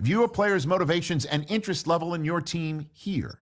View a player's motivations and interest level in your team here.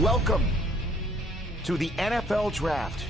Welcome to the NFL Draft.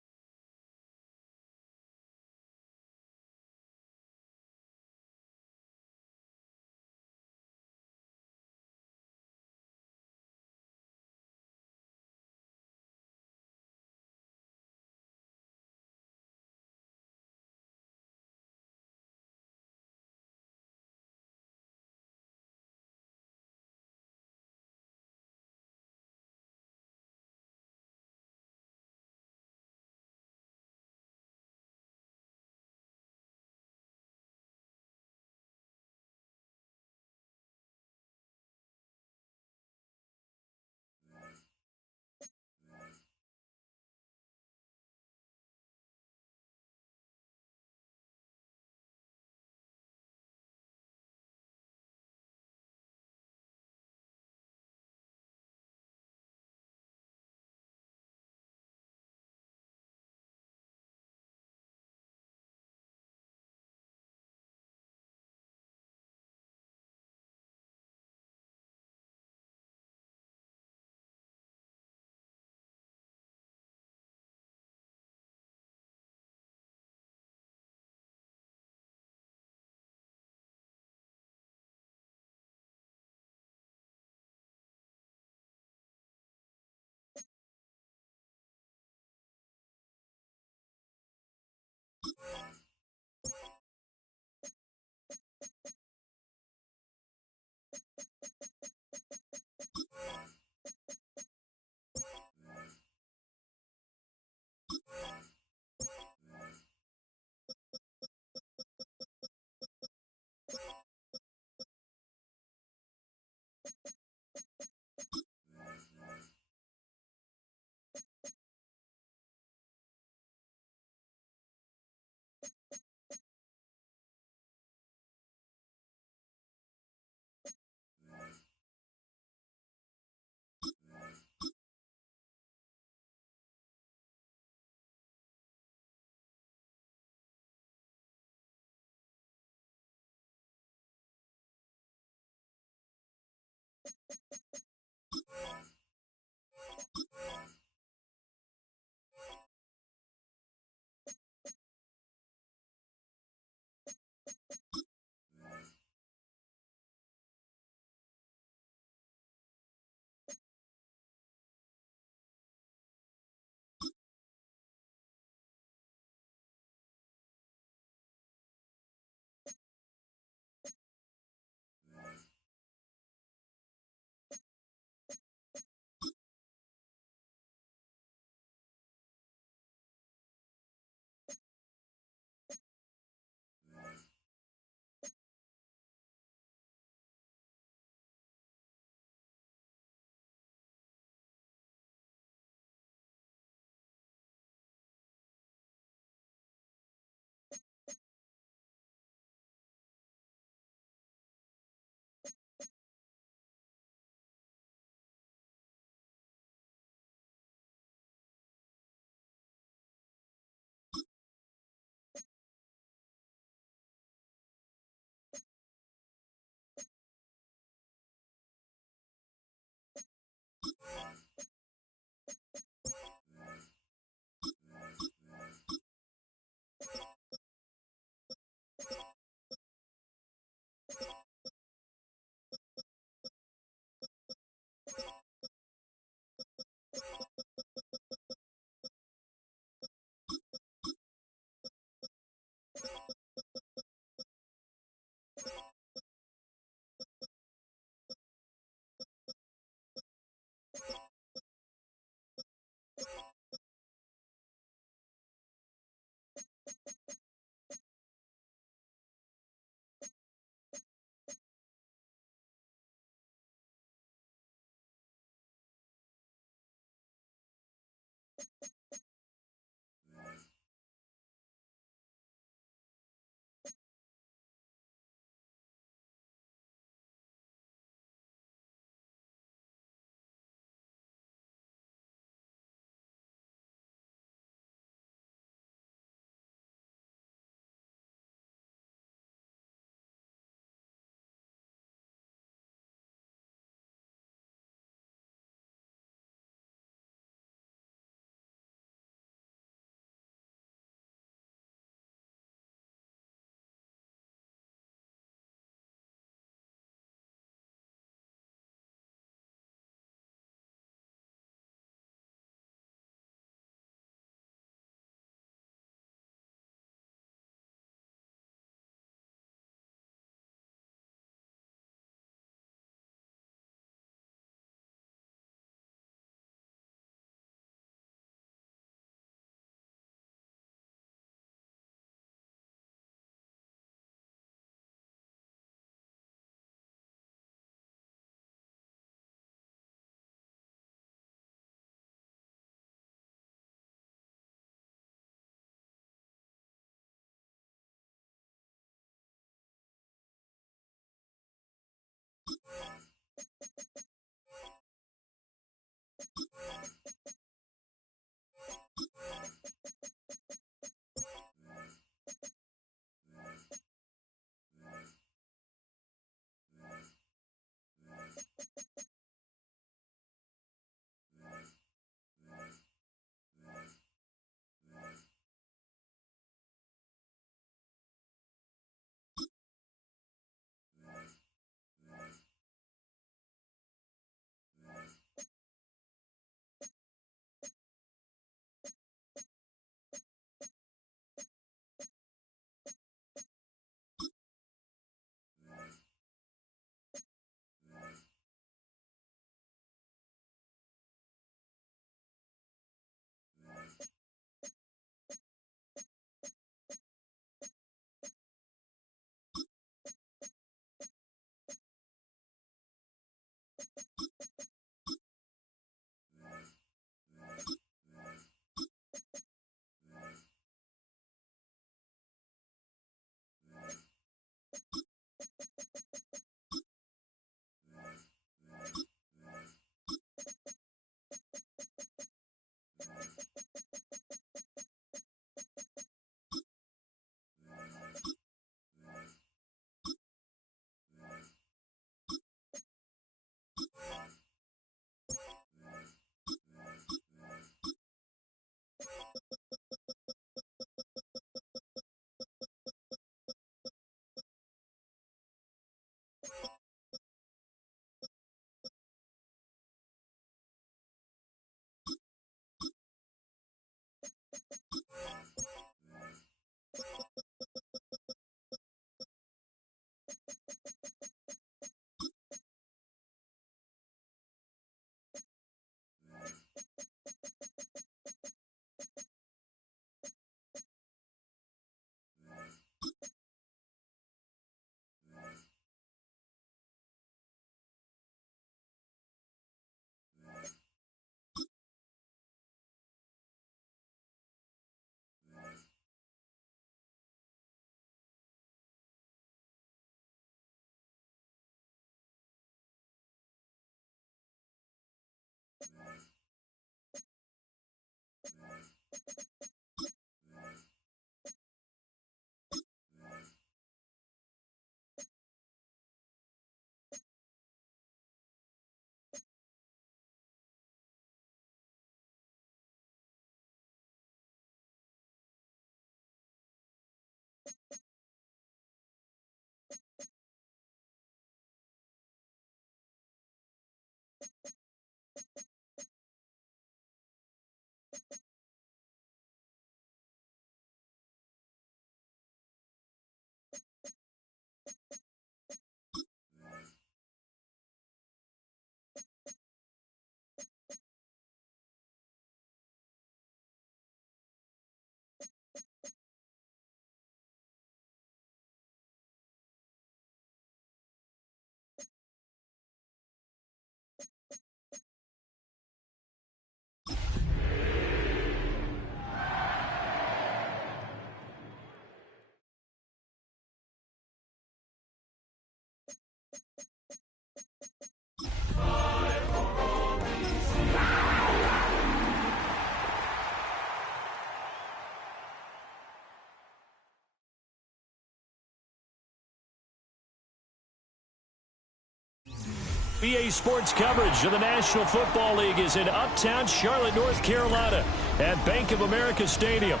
EA Sports coverage of the National Football League is in uptown Charlotte, North Carolina at Bank of America Stadium.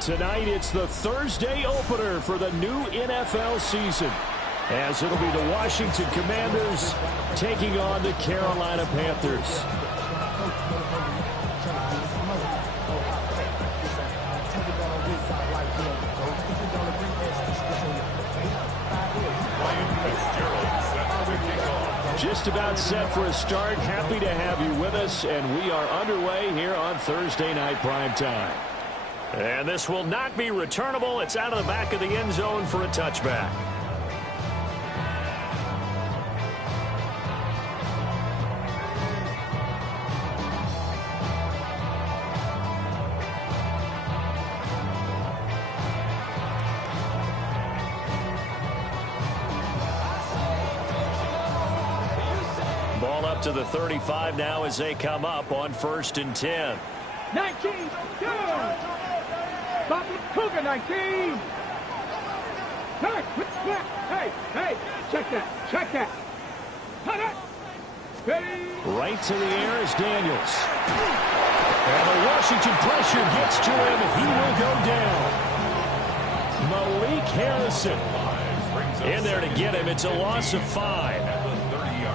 Tonight, it's the Thursday opener for the new NFL season, as it'll be the Washington Commanders taking on the Carolina Panthers. Just about set for a start. Happy to have you with us, and we are underway here on Thursday Night Primetime. And this will not be returnable. It's out of the back of the end zone for a touchback. Ball up to the 35 now as they come up on 1st and 10. 19, down. Bobby Cougar, 19. Hey, check that. Cut it. Ready. Right to the air is Daniels. And the Washington pressure gets to him. He will go down. Malik Harrison in there to get him. It's a loss of 5.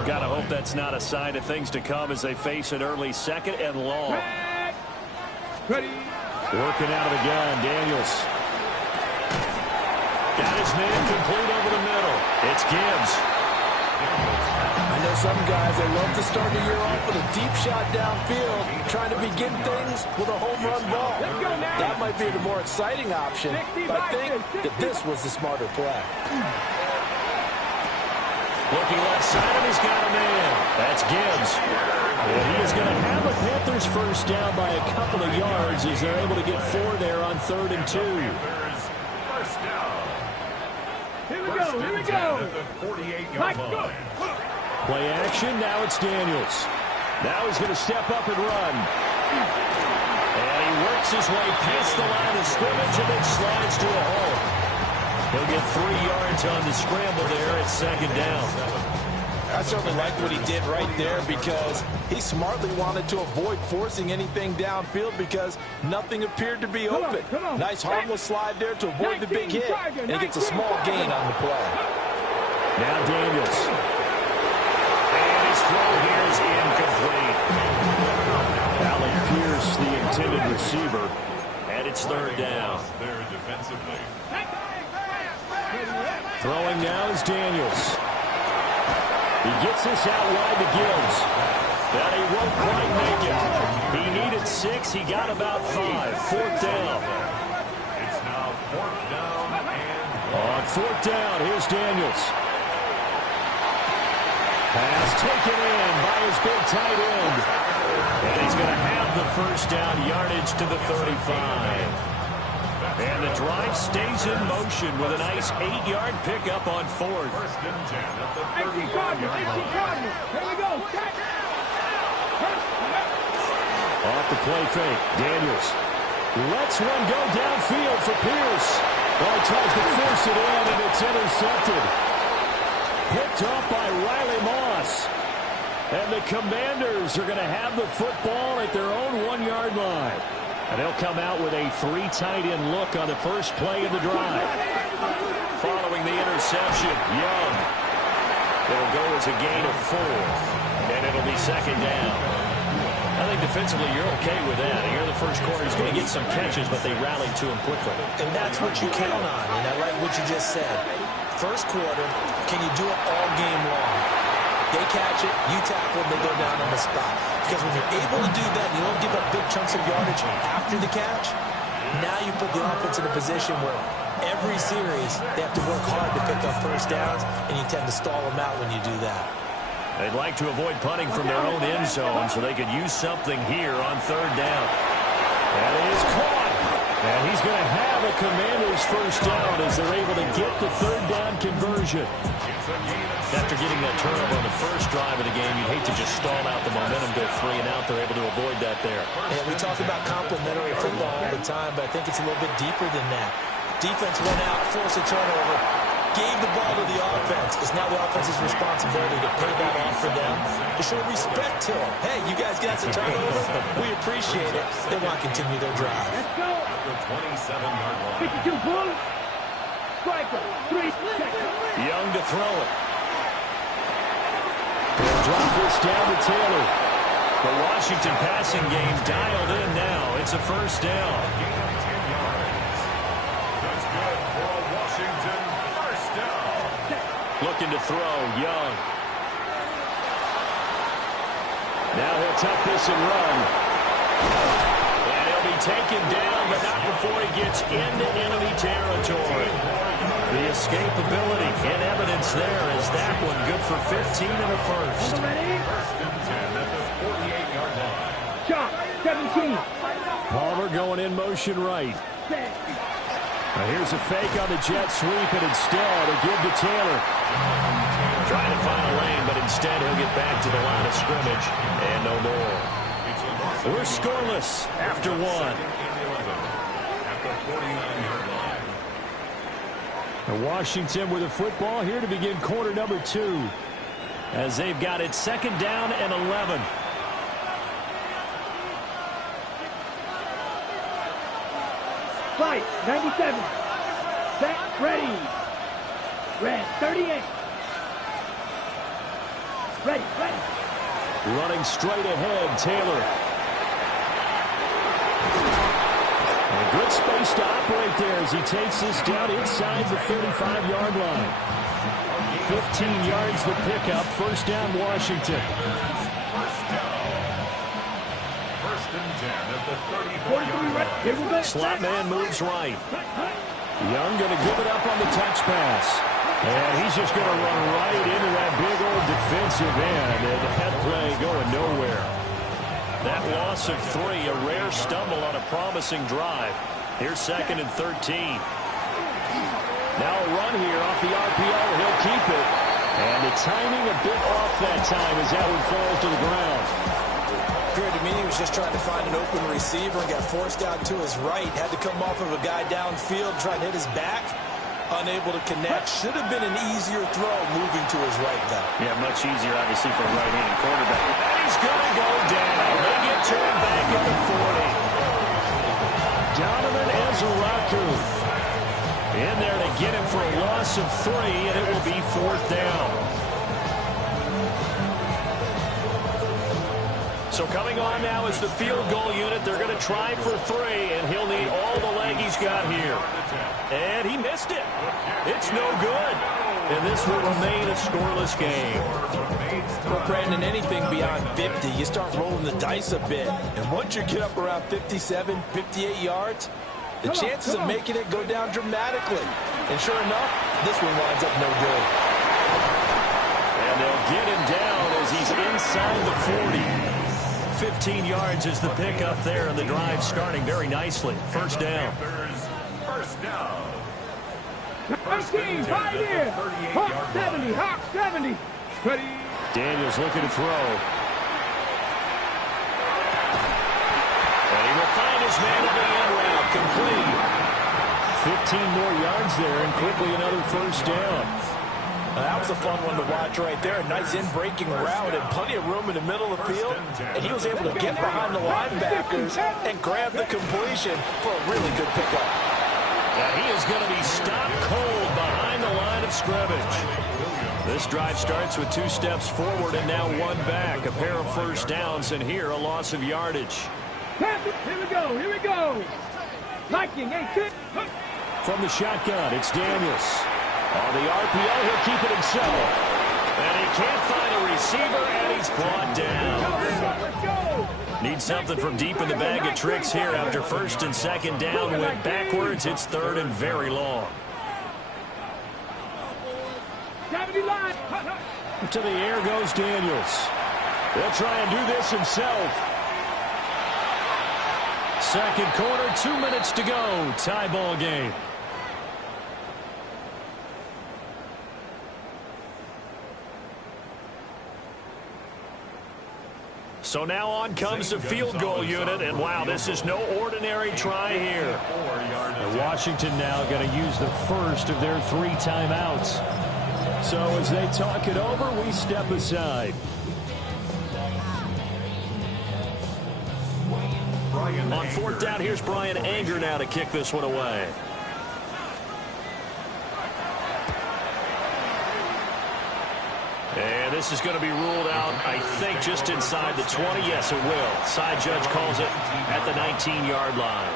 Got to hope that's not a sign of things to come as they face an early 2nd and long. Ready. Working out of the gun, Daniels. Got his man complete over the middle. It's Gibbs. I know some guys, they love to start the year off with a deep shot downfield, trying to begin things with a home run ball. That might be the more exciting option, but I think that this was the smarter play. Looking left side, and he's got a man. That's Gibbs. And he is going to have the Panthers first down by a couple of yards as they're able to get 4 there on 3rd and 2. Here we go. Play action, now it's Daniels. Now he's going to step up and run. And he works his way past the line of scrimmage and then slides to a hole. He'll get 3 yards on the scramble there at 2nd down. I certainly like what he did right there because he smartly wanted to avoid forcing anything downfield because nothing appeared to be open. Come on. Nice harmless slide there to avoid the big hit, and he gets a small gain on the play. Now Daniels. And his throw here is incomplete. Alec Pierce, the intended receiver, and it's 3rd down. There defensively. Throwing now is Daniels. He gets this out wide to Gibbs. But he won't quite make it. He needed 6. He got about 5. 4th down. It's now 4th down and on 4th down, here's Daniels. Pass taken in by his big tight end. And he's going to have the first down yardage to the 35. And the drive stays in motion with a nice 8-yard pickup on 4th. 1st and 10 at the 18 Cardinals. Here we go. Off the play fake, Daniels lets one go downfield for Pierce. Well, he tries to force it in, and it's intercepted. Picked up by Riley Moss. And the Commanders are going to have the football at their own 1-yard line. And they'll come out with a 3 tight end look on the first play of the drive. Following the interception, Young. It'll go as a gain of 4. And it'll be second down. I think defensively you're okay with that. Here in the first quarter, he's going to get some catches, but they rallied to him quickly. And that's what you count on, and I like what you just said. First quarter, can you do it all game long? They catch it, you tackle, they go down on the spot. Because when you're able to do that, you don't give up big chunks of yardage after the catch, now you put the offense in a position where every series they have to work hard to pick up first downs, and you tend to stall them out when you do that. They'd like to avoid punting from their own end zone so they could use something here on third down. That is caught. And he's going to have a Commanders first down as they're able to get the third down conversion. After getting that turnover on the first drive of the game, you'd hate to just stall out the momentum, go 3 and out. They're able to avoid that there. And we talk about complementary football all the time, but I think it's a little bit deeper than that. Defense went out, forced a turnover, gave the ball to the offense. It's now the offense's responsibility to pay that off for them, to show respect to them. Hey, you guys got the turnover. We appreciate it. They want to continue their drive. Let's go. 27-yard line. 52 full. Striker. 3 seconds. Young to throw it. They'll drop this down to Taylor. The Washington passing game dialed in now. It's a first down. Gain of 10 yards. That's good for a Washington first down. Looking to throw, Young. Now he'll tuck this and run. And he'll be taken down, but not before he gets into enemy territory. The escapability and evidence there is that one good for 15 in the first. Ready? First and 10 at the 48-yard line. Shot. 17. Palmer going in motion right. Now here's a fake on the jet sweep, and instead a give to Taylor. Trying to find a lane, but instead he'll get back to the line of scrimmage, and no more. We're scoreless after one. At the 49-yard line. And Washington with the football here to begin quarter number 2, as they've got it second down and 11. Fight. 97. Set. Ready. Red. 38. Ready. Running straight ahead, Taylor. And good space to operate there as he takes this down inside the 35-yard line. 15 yards the pickup. First down, Washington. First and 10 at the 43 right. Here we go. Slot man moves right. Young going to give it up on the touch pass. And he's just going to run right into that big old defensive end. And that play going nowhere. That loss of 3, a rare stumble on a promising drive. Here's second and 13. Now a run here off the RPO. He'll keep it. And the timing a bit off that time as that one falls to the ground. Appeared to me he was just trying to find an open receiver and got forced out to his right. Had to come off of a guy downfield, trying to hit his back. Unable to connect. Should have been an easier throw moving to his right, though. Yeah, much easier, obviously, for a right-handed quarterback. And he's going to go down. They get to him back at the 40. Donovan Ezeraku in there to get him for a loss of 3, and it will be fourth down. So coming on now is the field goal unit. They're going to try for 3, and he'll need all the leg he's got here. And he missed it. It's no good. And this will remain a scoreless game. Well, Brandon, anything beyond 50, you start rolling the dice a bit. And once you get up around 57, 58 yards, the chances of making it go down dramatically. And sure enough, this one winds up no good. And they'll get him down as he's inside the 40. 15 yards is the pickup there, and the drive starting very nicely. First down. First down. 19, right here. Hawk 70, Hawk 70. Ready. Daniels looking to throw. And he will find his man in the end route, complete. 15 more yards there, and quickly another first down. That was a fun one to watch right there. A nice in-breaking route and plenty of room in the middle of the field. And he was able to get behind the linebackers and grab the completion for a really good pickup. He is going to be stopped cold behind the line of of scrimmage. This drive starts with 2 steps forward and now 1 back. A pair of first downs, and here a loss of yardage. Here we go. Here we go. Liking, From the shotgun, it's Daniels. On the RPO, he'll keep it himself. And he can't find a receiver, and he's brought down. Let's go. Need something from deep in the bag of tricks here after first and second down. Went backwards. It's third and very long. To the air goes Daniels. He'll try and do this himself. Second quarter, 2 minutes to go. Tie ball game. So now on comes the field goal unit, and wow, this is no ordinary try here. And Washington now going to use the first of their 3 timeouts. So as they talk it over, we step aside. On 4th down, here's Brian Anger now to kick this one away. And this is going to be ruled out, I think, just inside the 20. Yes, it will. Side judge calls it at the 19-yard line.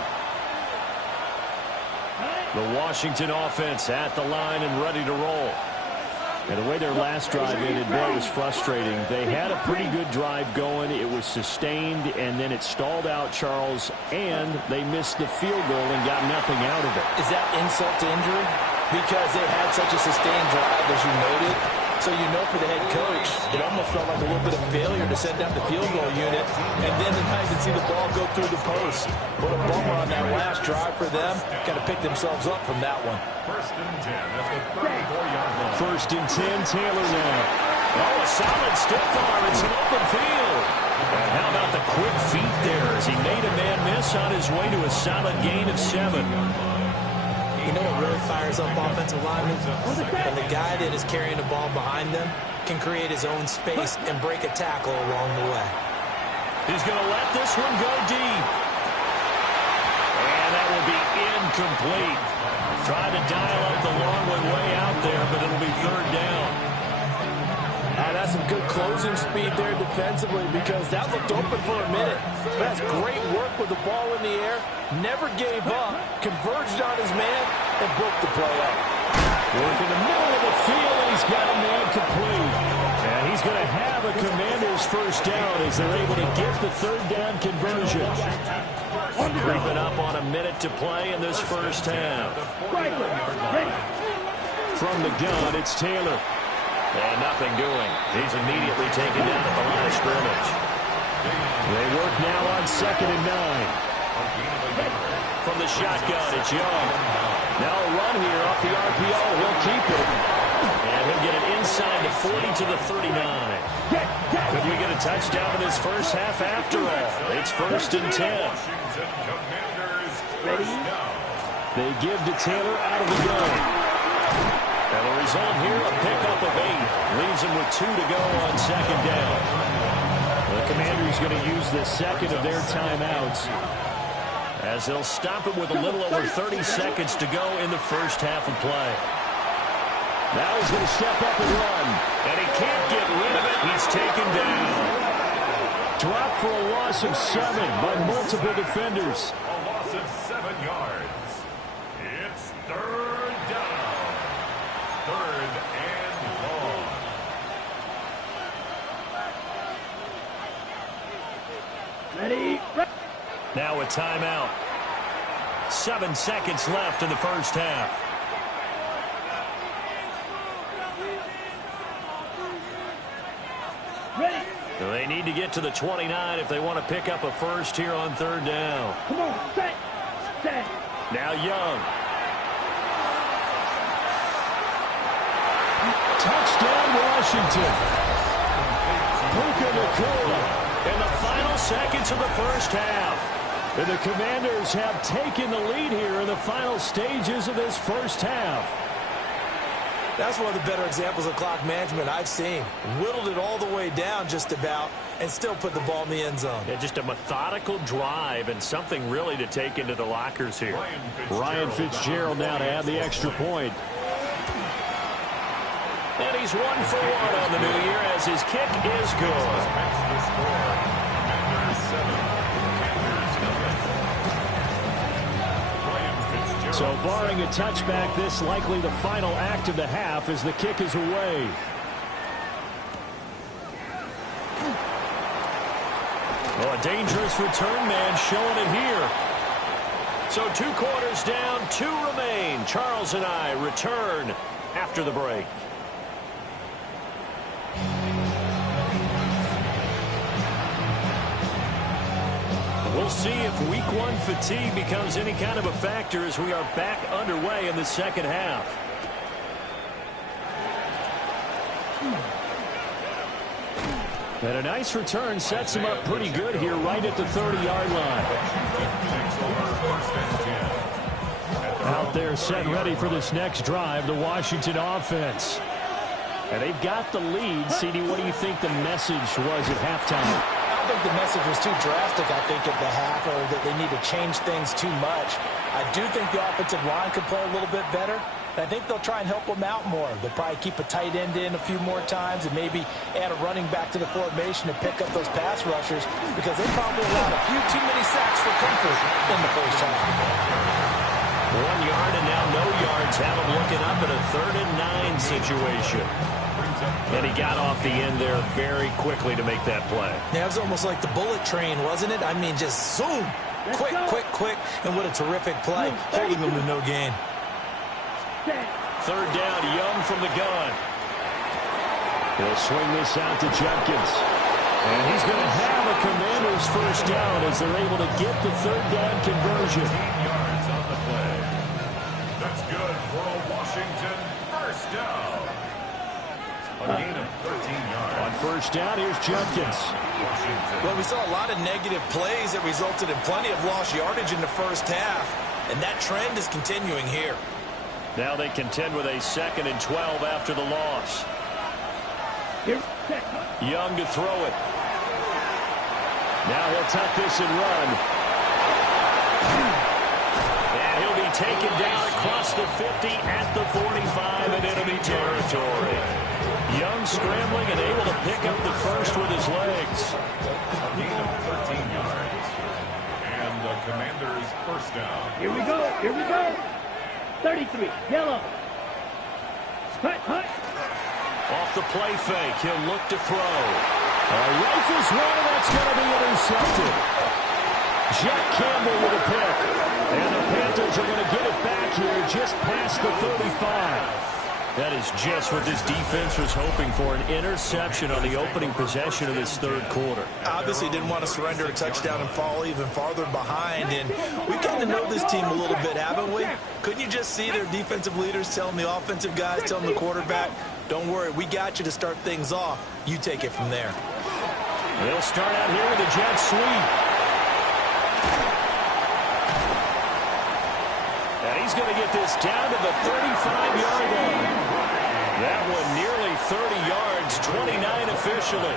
The Washington offense at the line and ready to roll. And the way their last drive ended, boy, it was frustrating. They had a pretty good drive going. It was sustained, and then it stalled out, Charles, and they missed the field goal and got nothing out of it. Is that insult to injury? Because they had such a sustained drive, as you noted. So you know for the head coach, it almost felt like a little bit of failure to send down the field goal unit, and then to not even see the ball go through the post. What a bummer on that last drive for them. Kind of picked themselves up from that one. First and 10 at the 34-yard line. First and 10, Taylor now. Oh, a solid stiff arm. It's an open field. And how about the quick feet there as he made a man miss on his way to a solid gain of 7. You know what really fires up offensive linemen? When the guy that is carrying the ball behind them can create his own space and break a tackle along the way. He's going to let this one go deep. And that will be incomplete. Tried to dial up the long one way out there, but it'll be 3rd down. That's some good closing speed there defensively because that looked open for a minute. That's great work with the ball in the air. Never gave up, converged on his man, and broke the play up. Work in the middle of the field, and he's got a man complete. And he's going to have a Commander's first down as they're able to get the 3rd down conversion. Creeping up on a minute to play in this first half. From the gun, it's Taylor. And nothing doing. He's immediately taken down at the line of scrimmage. They work now on 2nd and 9. From the shotgun, it's Young. Now a run here off the RPO. He'll keep it. And he'll get it inside the 40 to the 39. Could we get a touchdown in this first half after all? It's 1st and 10. Washington Commanders first down. They give to Taylor out of the gun. And the result here, a pickup of 8. Leaves him with 2 to go on 2nd down. The Commanders going to use the second of their timeouts as they'll stop it with a little over 30 seconds to go in the first half of play. Now he's going to step up and run. And he can't get rid of it. He's taken down. Dropped for a loss of 7 by multiple defenders. A loss of 7 yards. It's 3rd down. 3rd and long. Ready? Now a timeout. 7 seconds left in the first half. Ready? They need to get to the 29 if they want to pick up a first here on 3rd down. Come on, set. Now Young. Touchdown Washington. Puka Nacua in the final seconds of the first half. And the Commanders have taken the lead here in the final stages of this first half. That's one of the better examples of clock management I've seen. Whittled it all the way down just about and still put the ball in the end zone. Yeah, just a methodical drive and something really to take into the lockers here. Ryan Fitzgerald now to add the extra point. he's 1 for 1 on the new year as his kick is good. Makes the score. Commanders 7, Commanders nothing. So barring a touchback, this likely the final act of the half as the kick is away. Oh, a dangerous return man showing it here. So 2 quarters down, 2 remain. Charles and I return after the break. We'll see if week 1 fatigue becomes any kind of a factor as we are back underway in the second half. And a nice return sets him up pretty good here right at the 30-yard line. Out there set ready for this next drive, the Washington offense. And they've got the lead. CD, what do you think the message was at halftime? I don't think the message was too drastic, I think, at the half, or that they need to change things too much. I do think the offensive line could play a little bit better. I think they'll try and help them out more. They'll probably keep a tight end in a few more times and maybe add a running back to the formation to pick up those pass rushers because they probably allowed a few too many sacks for comfort in the first half. 1 yard and now no yards. Have him looking up at a 3rd and 9 situation. And he got off the end there very quickly to make that play. Yeah, it was almost like the bullet train, wasn't it? I mean, just zoom. Quick, quick, quick. And what a terrific play, holding them to no gain. 3rd down, Young from the gun. He'll swing this out to Judkins. And he's going to have a Commanders first down as they're able to get the 3rd down conversion. 13 yards on the play. That's good for a Washington first down. A gain of 13 yards. On first down, here's Judkins. Well, we saw a lot of negative plays that resulted in plenty of lost yardage in the first half. And that trend is continuing here. Now they contend with a 2nd and 12 after the loss. Young to throw it. Now he'll tuck this and run. And he'll be taken down across the 50 at the 45 in enemy territory. Young scrambling and able to pick up the first with his legs. A gain of 13 yards. And the Commanders first down. Here we go. Here we go. 33, yellow. Hut, hut. Off the play fake, he'll look to throw. Rifles one, and that's going to be intercepted. Jack Campbell with a pick. And the Panthers are going to get it back here just past the 35. That is just what this defense was hoping for, an interception on the opening possession of this 3rd quarter. Obviously didn't want to surrender a touchdown and fall even farther behind. And we kind of know this team a little bit, haven't we? Couldn't you just see their defensive leaders telling the offensive guys, telling the quarterback, don't worry, we got you to start things off. You take it from there. They'll start out here with a jet sweep. And he's going to get this down to the 35-yard line. That one nearly 30 yards, 29 officially.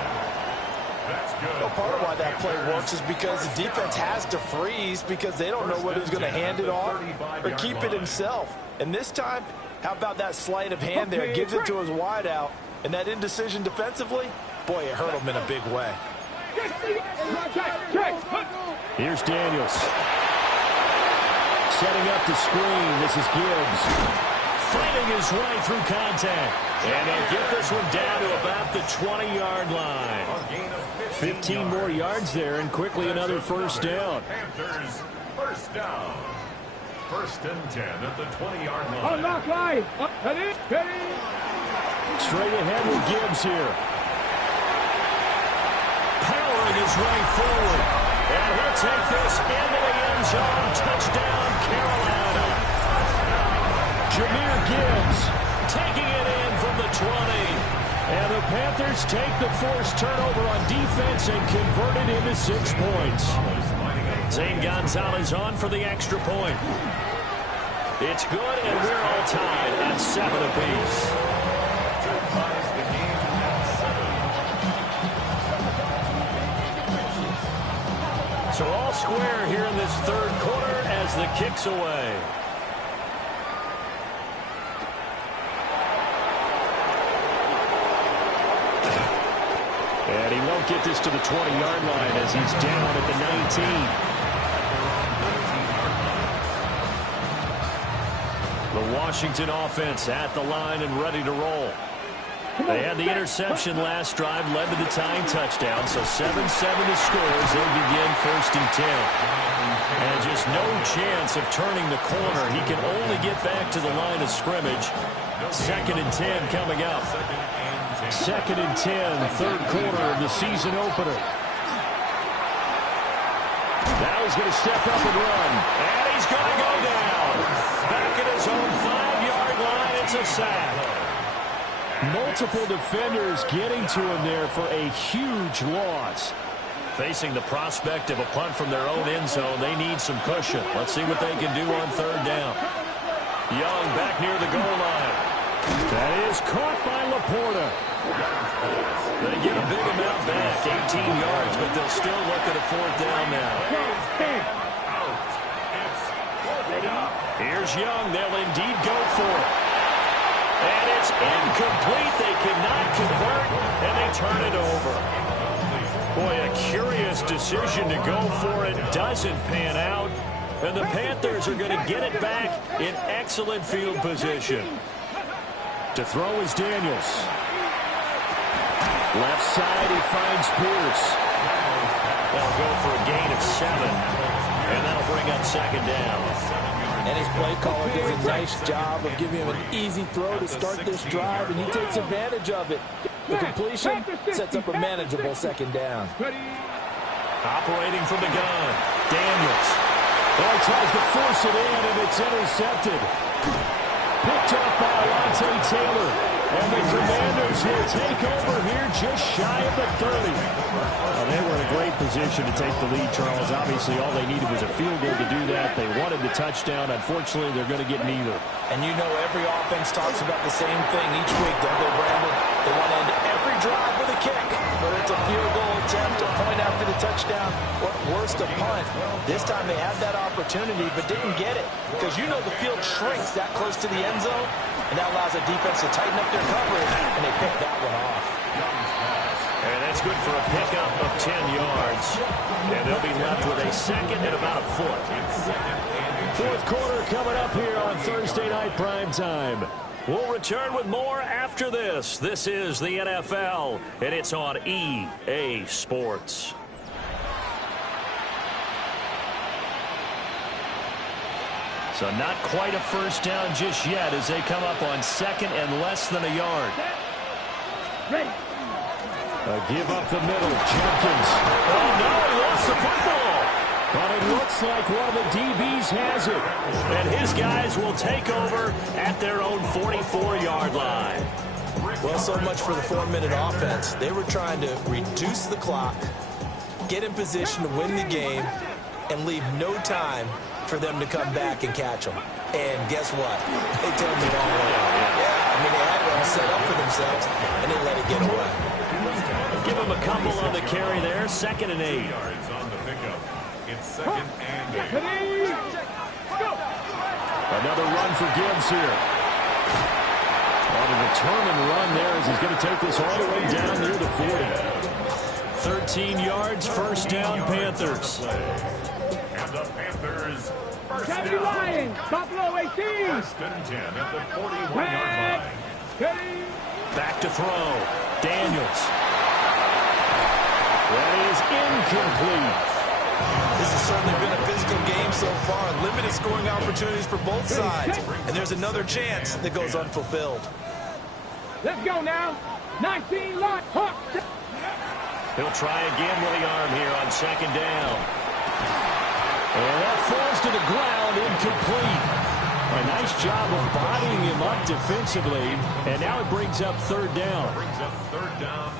That's good. Well, part of why that play works is because the defense has to freeze because they don't know whether he's going to hand it off or keep it himself. And this time, how about that sleight of hand there? Gives it to his wideout. And that indecision defensively, boy, it hurt him in a big way. Here's Daniels. Setting up the screen. This is Gibbs. Fighting his way through contact. And they'll get this one down to about the 20-yard line. 15 more yards there, and quickly another first down. Panthers first down. 1st and 10 at the 20-yard line. On lock line. Ready? Straight ahead with Gibbs here. Powering his way forward. And he'll take this into the end zone. Touchdown, Carolina. Jahmyr Gibbs taking it in from the 20. And the Panthers take the forced turnover on defense and convert it into 6 points. Zane Gonzalez on for the extra point. It's good, and we're all tied at 7 apiece. So all square here in this 3rd quarter as the kick's away. And he won't get this to the 20-yard line as he's down at the 19. The Washington offense at the line and ready to roll. They had the interception last drive, led to the tying touchdown, so 7-7 to score as they begin 1st and 10. And just no chance of turning the corner. He can only get back to the line of scrimmage. 2nd and 10 coming up. 2nd and 10, 3rd quarter of the season opener. Now he's going to step up and run. And he's going to go down. Back at his own 5-yard line, it's a sack. Multiple defenders getting to him there for a huge loss. Facing the prospect of a punt from their own end zone, they need some cushion. Let's see what they can do on 3rd down. Young back near the goal line. That is caught by Laporta. They get a big amount back, 18 yards, but they'll still look at a 4th down now. Here's Young. They'll indeed go for it. And it's incomplete. They cannot convert, and they turn it over. Boy, a curious decision to go for it. Doesn't pan out. And the Panthers are going to get it back in excellent field position. To throw is Daniels. Left side, he finds Pierce. They'll go for a gain of 7. And that'll bring up 2nd down. And his play caller does a nice job of giving him an easy throw to start this drive, and he takes advantage of it. The completion sets up a manageable 2nd down. Operating from the gun, Daniels. Oh, he tries to force it in, and it's intercepted. Picked up by Alontae Taylor. And the Commanders will take over here just shy of the 30. Well, they were in a great position to take the lead, Charles. Obviously, all they needed was a field goal to do that. They wanted the touchdown. Unfortunately, they're going to get neither. And you know every offense talks about the same thing each week, don't they, Brandon? They want to end every drive with a kick, whether it's a field goal attempt, a point after the touchdown, or at worst, a punt. This time they had that opportunity but didn't get it because you know the field shrinks that close to the end zone, and that allows the defense to tighten up their coverage, and they pick that one off. And that's good for a pickup of 10 yards. And they'll be left with a 2nd and about a foot. 4th quarter coming up here on Thursday Night Primetime. We'll return with more after this. This is the NFL, and it's on EA Sports. So not quite a 1st down just yet as they come up on 2nd and less than a yard. Ready. Give up the middle. Jenkins. Oh, no, he lost the football. But it looks like one of the DBs has it. And his guys will take over at their own 44-yard line. Well, so much for the 4-minute offense. They were trying to reduce the clock, get in position to win the game, and leave no time for them to come back and catch them. And guess what? They turned it all around. Yeah, I mean, they had it all set up for themselves, and they let it get away. Give them a couple on the carry there. 2nd and 8. Yards on the pickup. It's 2nd and 8. Another run for Gibbs here. On a determined run there as he's going to take this all the way down near the 40. 13 yards, 1st down, Panthers. And the Panthers, 1st Tabby down. Lions, Buffalo 18. 1st and 10 at the 41-yard line. Back to throw. Daniels. That is incomplete. This has certainly been a physical game so far. Limited scoring opportunities for both sides. And there's another chance that goes unfulfilled. Let's go now. 19 lot. He'll try again with the arm here on 2nd down. And that falls to the ground, incomplete. A nice job of bodying him up defensively. And now it brings up 3rd down.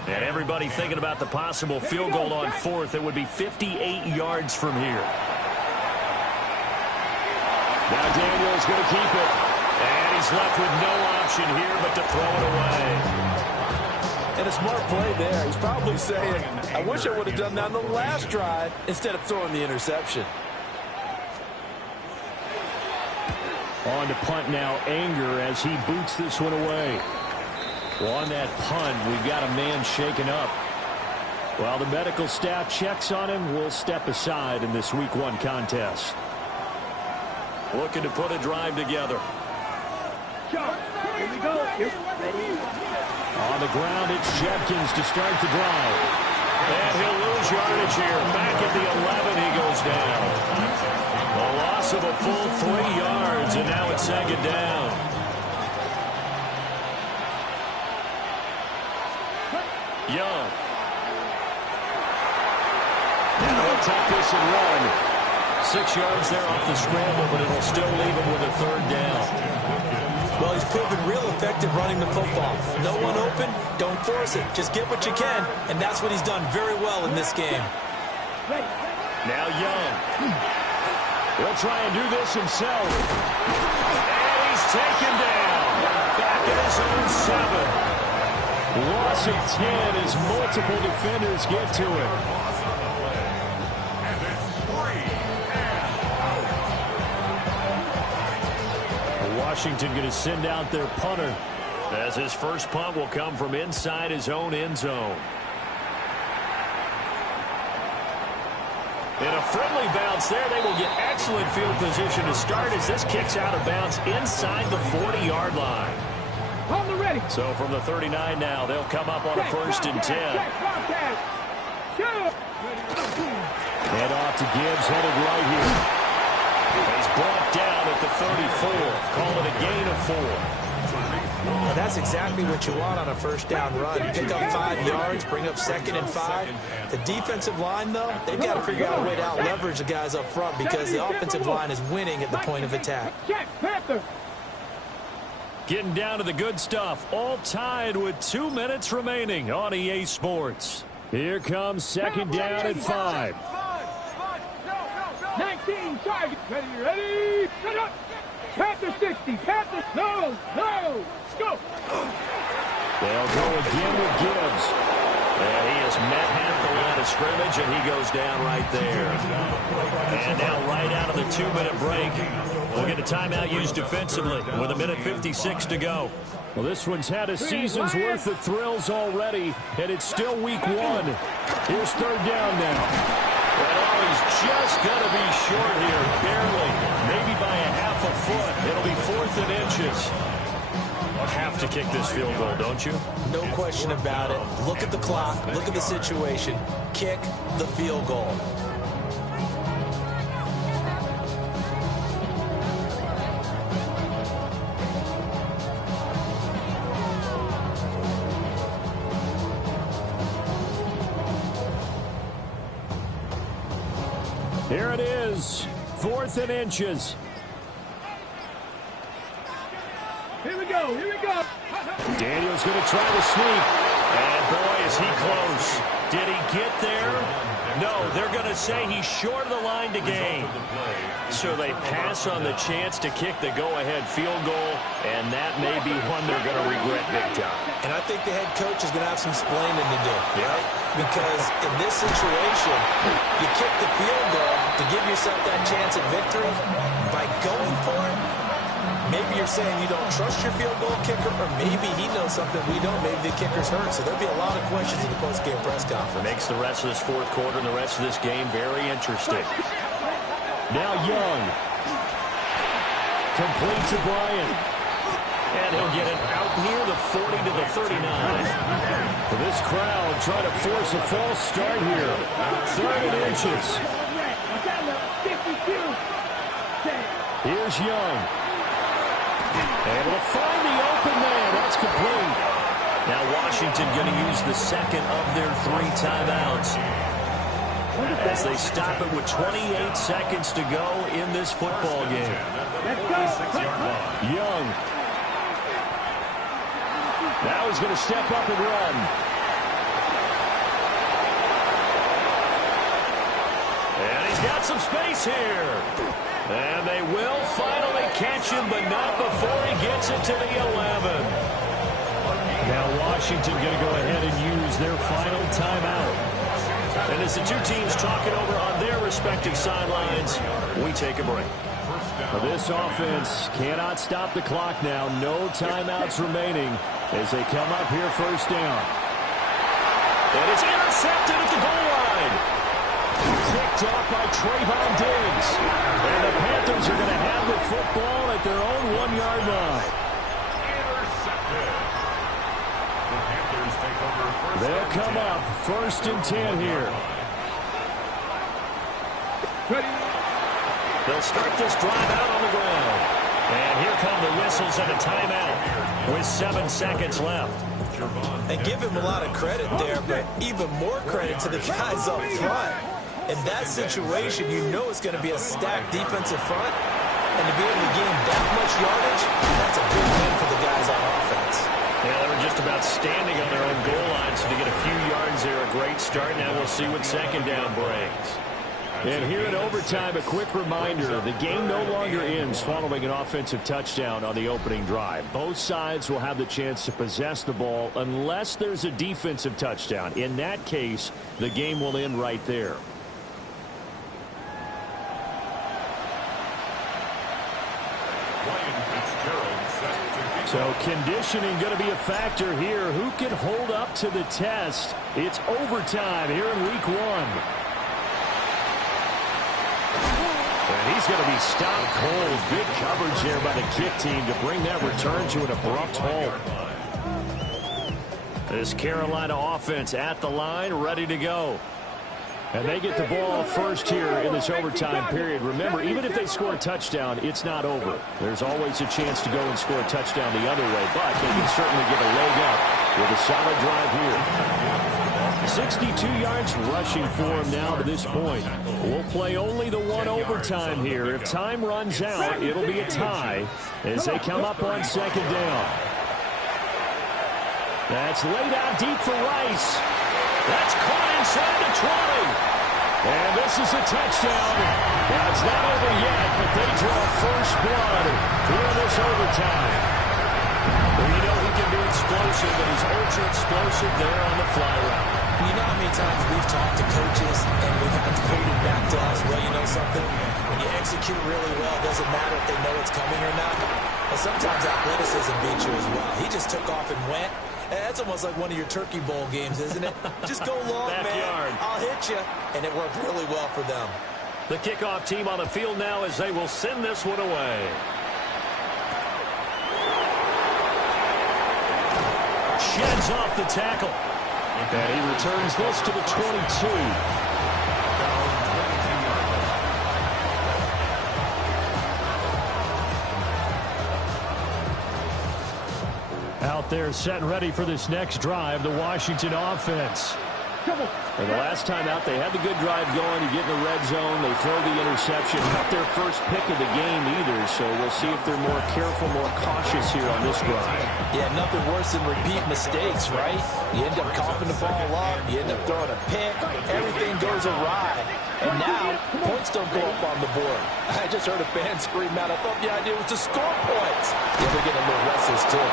And everybody thinking about the possible field goal on 4th. It would be 58 yards from here. Now Daniels going to keep it. And he's left with no option here but to throw it away. And a smart play there. He's probably saying, I wish I would have done that on the last drive instead of throwing the interception. On to punt now, Anger, as he boots this one away. Well, on that punt, we've got a man shaken up. While the medical staff checks on him, we'll step aside in this Week 1 contest. Looking to put a drive together. Here we go. Ready? On the ground, it's Judkins to start the drive. And he'll lose yardage here. Back at the 11, he goes down. A loss of a full 3 yards, and now it's 2nd down. Young. Now he'll take this and run. 6 yards there off the scramble, but it'll still leave him with a 3rd down. Well, he's proven real effective running the football. No one open, don't force it. Just get what you can, and that's what he's done very well in this game. Now Young. He'll try and do this himself. And he's taken down. Back at his own 7. Loss of 10 as multiple defenders get to it. Washington going to send out their punter, as his first punt will come from inside his own end zone. In a friendly bounce there, they will get excellent field position to start as this kicks out of bounds inside the 40-yard line. On the ready. So from the 39 now, they'll come up on a 1st and 10. Head off to Gibbs, headed right here. He's brought down at the 34. Call it a gain of 4. Well, that's exactly what you want on a 1st down run. Pick up 5 yards, bring up 2nd and 5. The defensive line, though, they've got to figure out a way to out-leverage the guys up front because the offensive line is winning at the point of attack. Getting down to the good stuff. All tied with 2 minutes remaining on EA Sports. Here comes 2nd down at 5. 19 target. Ready? Set up. Panther 60. Panther. No. Go. They'll go again with Gibbs. And he has met half the line of scrimmage, and he goes down right there. And now right out of the 2-minute break, we'll get a timeout used defensively with 1:56 to go. Well, this one's had a season's worth of thrills already, and it's still Week 1. Here's 3rd down now. And he's just going to be short here, barely, maybe by a half a foot. It'll be 4th and inches. Have to kick this field goal, don't you? No question about it. Look at the clock. Look at the situation. Kick the field goal. Here it is, 4th and inches. Here we go. Daniels going to try to sneak. And boy, is he close. Did he get there? No, they're going to say he's short of the line to gain. So they pass on the chance to kick the go-ahead field goal, and that may be one they're going to regret big time. And I think the head coach is going to have some explaining to do, right? Because in this situation, you kick the field goal to give yourself that chance at victory. By going for it, maybe you're saying you don't trust your field goal kicker, or maybe he knows something we don't. Maybe the kicker's hurt. So there'll be a lot of questions in the post-game press conference. Makes the rest of this 4th quarter and the rest of this game very interesting. Now Young. Complete to Bryant. And he'll get it out near the 40 to the 39. This crowd trying to force a false start here. 3rd and inches. Here's Young. Able to find the open man. That's complete. Now Washington going to use the 2nd of their 3 timeouts as they stop it with 28 seconds to go in this football game. Young. Now he's going to step up and run. And he's got some space here. And they will finally catch him, but not before he gets it to the 11. Now Washington going to go ahead and use their final timeout. And as the two teams talk it over on their respective sidelines, we take a break. This offense cannot stop the clock now. No timeouts remaining as they come up here 1st down. And it's intercepted. intercepted at the goal line. Picked off by Trayvon Diggs. And the Panthers are going to have the football at their own 1-yard line. Intercepted. The Panthers take over first. They'll come up 1st and 10 here. They'll start this drive out on the ground. And here come the whistles and a timeout with 7 seconds left. And give him a lot of credit there, but even more credit to the guys up front. In that situation, you know it's going to be a stacked defensive front. And to be able to gain that much yardage, that's a big win for the guys on offense. Yeah, they were just about standing on their own goal line, so to get a few yards there, a great start. Now we'll see what 2nd down brings. And here in overtime, a quick reminder, the game no longer ends following an offensive touchdown on the opening drive. Both sides will have the chance to possess the ball unless there's a defensive touchdown. In that case, the game will end right there. So conditioning going to be a factor here. Who can hold up to the test? It's overtime here in week 1. And he's going to be stopped cold. Big coverage there by the kick team to bring that return to an abrupt halt. This Carolina offense at the line, ready to go. And they get the ball first here in this overtime period. Remember, even if they score a touchdown, it's not over. There's always a chance to go and score a touchdown the other way, but they can certainly get a leg up with a solid drive here. 62 yards rushing for him now to this point. We'll play only the 1 overtime here. If time runs out, it'll be a tie as they come up on 2nd down. That's laid out deep for Rice. That's caught inside the 20. And this is a touchdown. Now, it's not over yet, but they draw first blood here in this overtime. Well, you know he can be explosive, and he's ultra-explosive there on the fly route. You know how many times we've talked to coaches and we've had to put it back to us, well, you know something? When you execute really well, it doesn't matter if they know it's coming or not. But sometimes athleticism beats you as well. He just took off and went. That's almost like one of your Turkey Bowl games, isn't it? Just go long, man. I'll hit you. And it worked really well for them. The kickoff team on the field now as they will send this one away. Sheds off the tackle. And he returns this to the 22. Out there set and ready for this next drive, the Washington offense. And the last time out, they had the good drive going. You get in the red zone, they throw the interception. Not their first pick of the game either, so we'll see if they're more careful, more cautious here on this drive. Yeah, nothing worse than repeat mistakes, right? You end up coughing the ball up, you end up throwing a pick, everything goes awry. And now, points don't go up on the board. I just heard a fan scream out, I thought the idea was to score points. Yeah, they're getting a little restless too.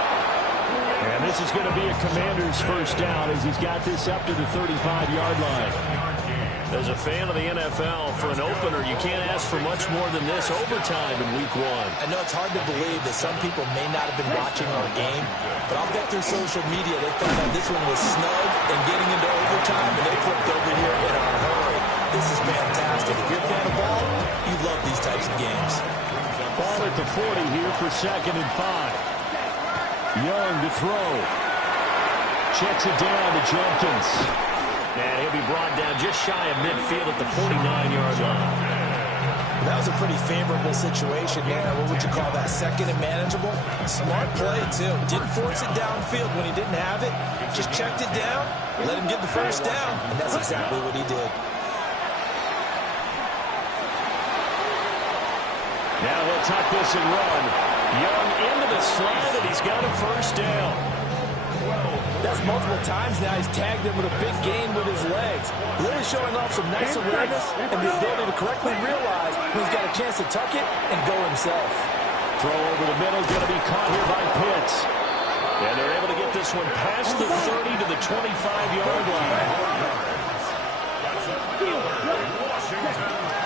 And this is going to be a Commander's first down as he's got this up to the 35-yard line. As a fan of the NFL, for an opener, you can't ask for much more than this overtime in week 1. I know it's hard to believe that some people may not have been watching our game, but I'll bet through social media they found out this one was snug and getting into overtime, and they flipped over here in a hurry. This is fantastic. If you're a fan of ball, you love these types of games. Ball at the 40 here for 2nd and 5. Young to throw. Checks it down to Jenkins. And he'll be brought down just shy of midfield at the 49-yard line. That was a pretty favorable situation there. What would you call that? 2nd and manageable? Smart play, too. Didn't force it downfield when he didn't have it. Just checked it down, let him get the first down, and that's exactly what he did. Now he'll tuck this and run. Young into the slide, and he's got a first down. That's multiple times now he's tagged him with a big gain with his legs. Really showing off some nice awareness and the ability to correctly realize when he's got a chance to tuck it and go himself. Throw over the middle, going to be caught here by Pitts. And they're able to get this one past the 30 to the 25-yard line.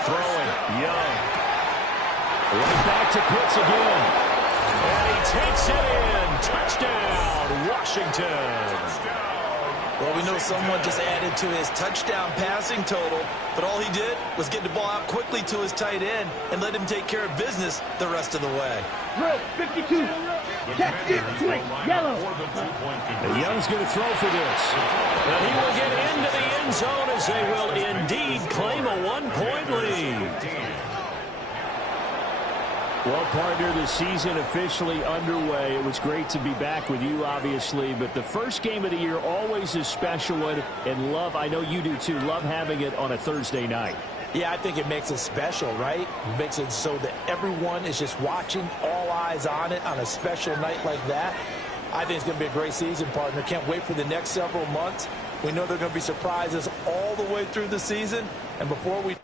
Throwing, Young. Right back to Pitts again. And he takes it in. Touchdown, Washington. Well, we know someone just added to his touchdown passing total, but all he did was get the ball out quickly to his tight end and let him take care of business the rest of the way. Drill 52. Catch it, swing, yellow. And Young's going to throw for this. And he will get into the end zone as they will indeed claim a 1-point lead. Well, partner, the season officially underway. It was great to be back with you, obviously, but the first game of the year always a special one, and I know you do too, love having it on a Thursday night. Yeah, I think it makes it special, right? It makes it so that everyone is just watching, all eyes on it on a special night like that. I think it's going to be a great season, partner. Can't wait for the next several months. We know there are going to be surprises all the way through the season, and before we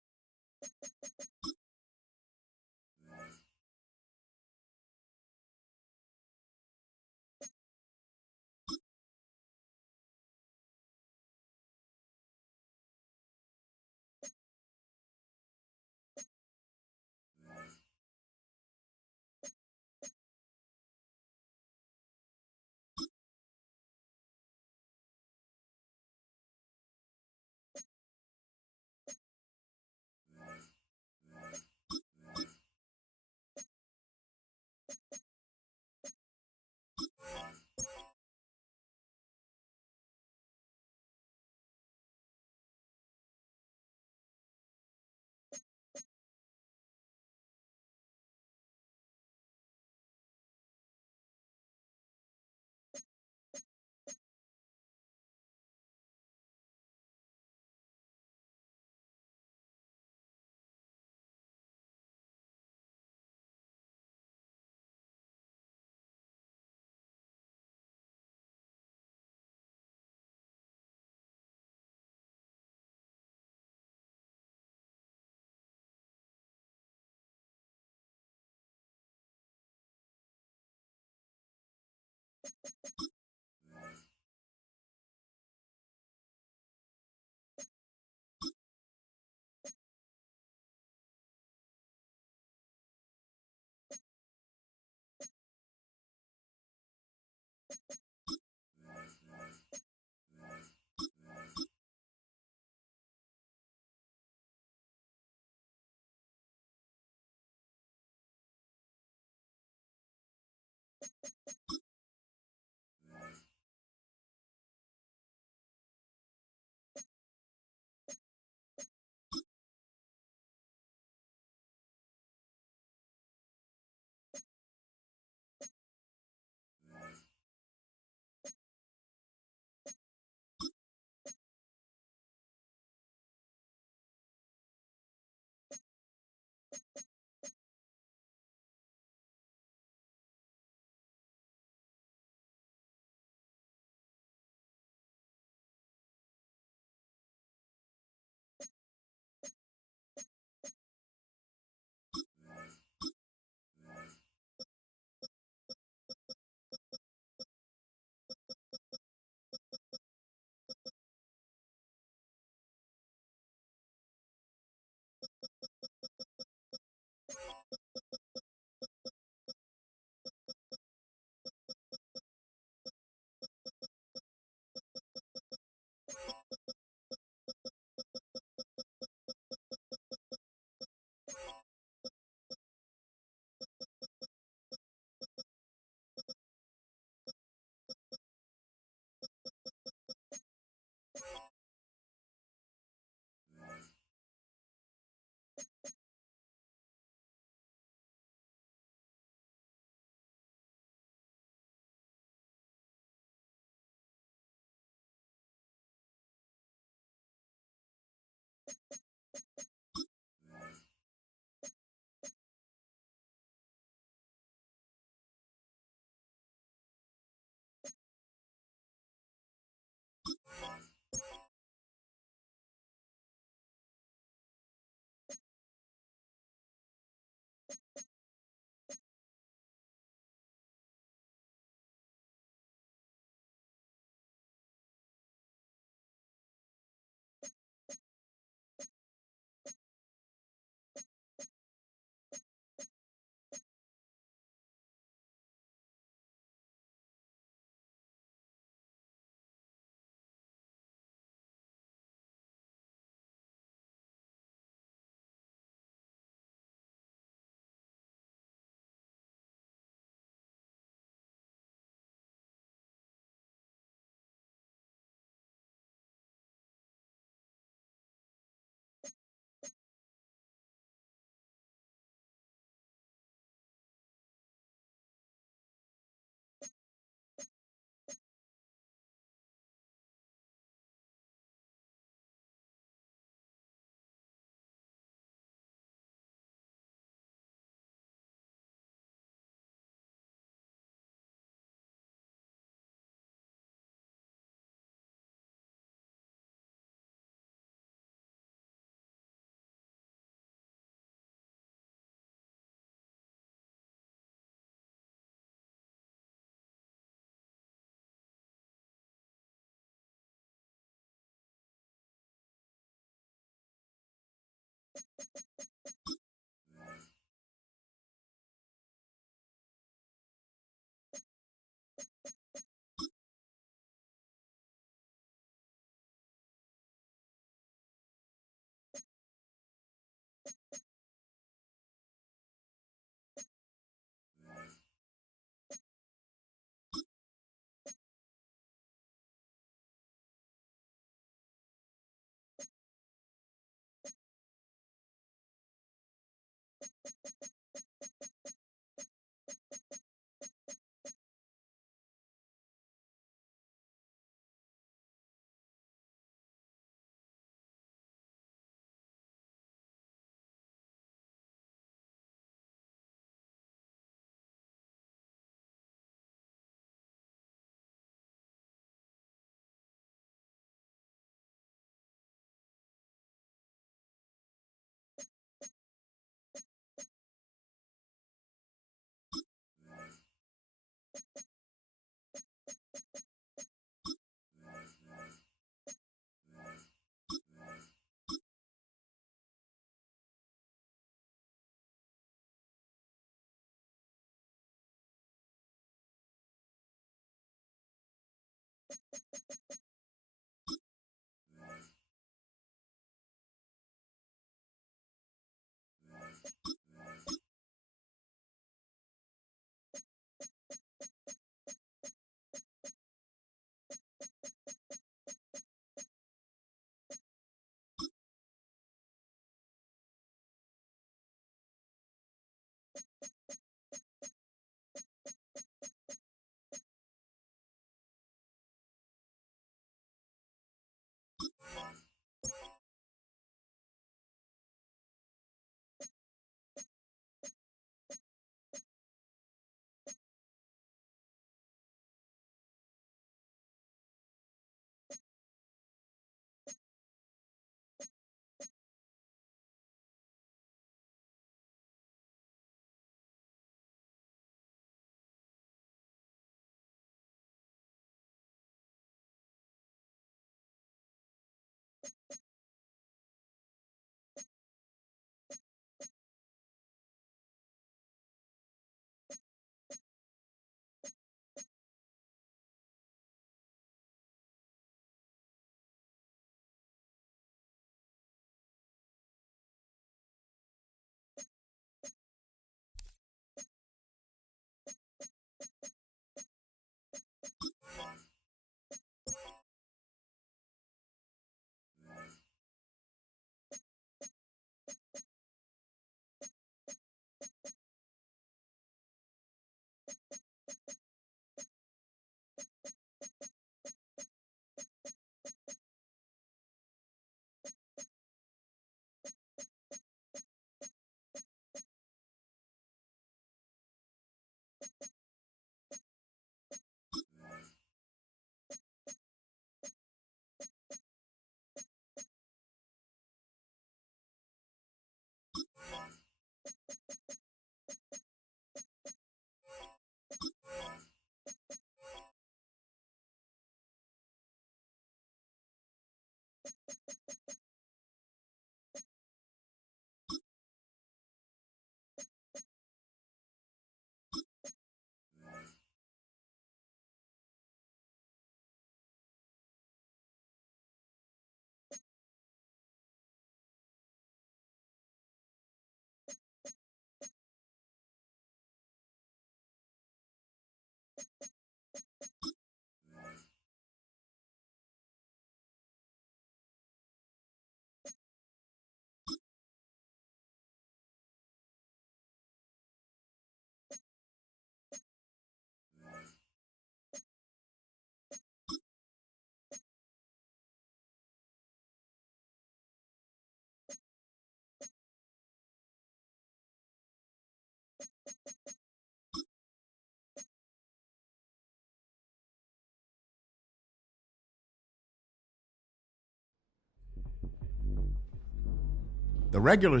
The regular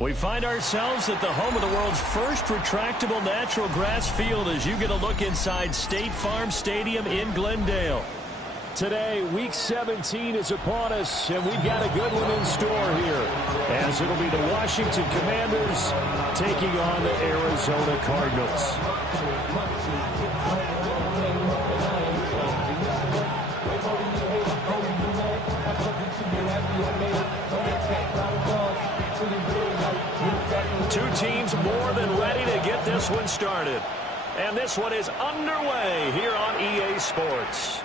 We find ourselves at the home of the world's first retractable natural grass field as you get a look inside State Farm Stadium in Glendale. Today, Week 17 is upon us, and we've got a good one in store here, as it'll be the Washington Commanders taking on the Arizona Cardinals. Two teams more than ready to get this one started. And this one is underway here on EA Sports.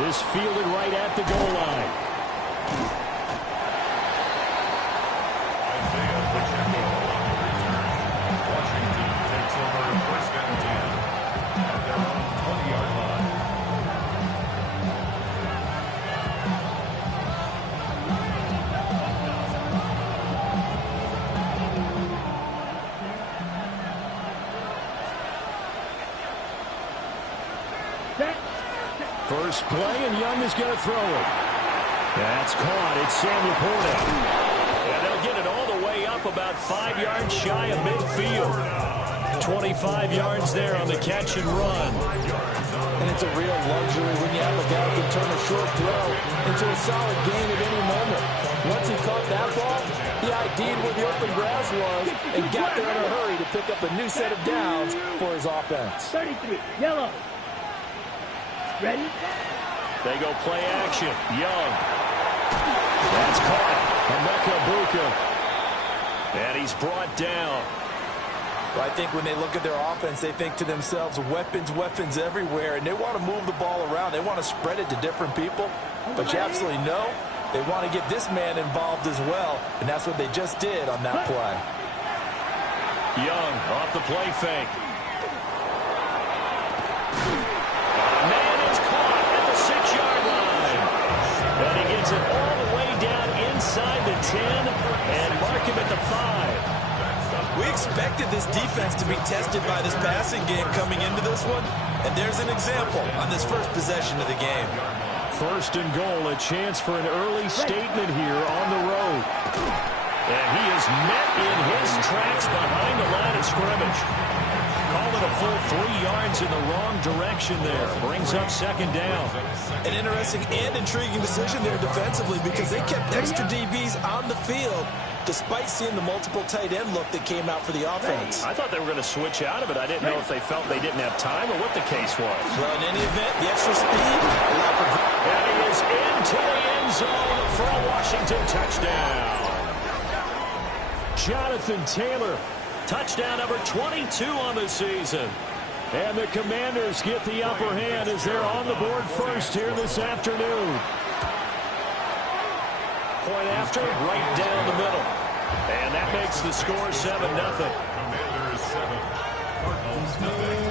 This fielded right at the goal line. Isaiah Pacheco on the return. Washington takes over first and 10 at their own 20-yard line. First play, and Young is going to throw it. That's caught. It's Sam Laporta. And they'll get it all the way up about 5 yards shy of midfield. 25 yards there on the catch and run. And it's a real luxury when you have a guy who can turn a short throw into a solid gain at any moment. Once he caught that ball, he ID'd where the open grass was and got there in a hurry to pick up a new set of downs for his offense. 33, yellow. Ready? They go play action. Young. That's caught. Emeka Egbuka. And he's brought down. Well, I think when they look at their offense, they think to themselves, weapons, weapons everywhere, and they want to move the ball around. They want to spread it to different people. But you absolutely know they want to get this man involved as well, and that's what they just did on that play. Young off the play fake. Man is caught at the 6-yard line. And he gets it all the way down inside the 10 and mark him at the 5. We expected this defense to be tested by this passing game coming into this one, and there's an example on this first possession of the game. First and goal, a chance for an early statement here on the road. And he is met in his tracks behind the line of scrimmage. Call it a full 3 yards in the wrong direction there. Brings up second down. An interesting and intriguing decision there defensively because they kept extra DBs on the field despite seeing the multiple tight end look that came out for the offense. I thought they were going to switch out of it. I didn't know if they felt they didn't have time or what the case was. Well, in any event, the extra speed allowed for... And he is into the end zone for a Washington touchdown. Jonathan Taylor, touchdown number 22 on the season. And the Commanders get the upper hand as they're on the board first here this afternoon. Point after, right down the middle. And that makes the score 7-0. Commanders 7, Cardinals nothing.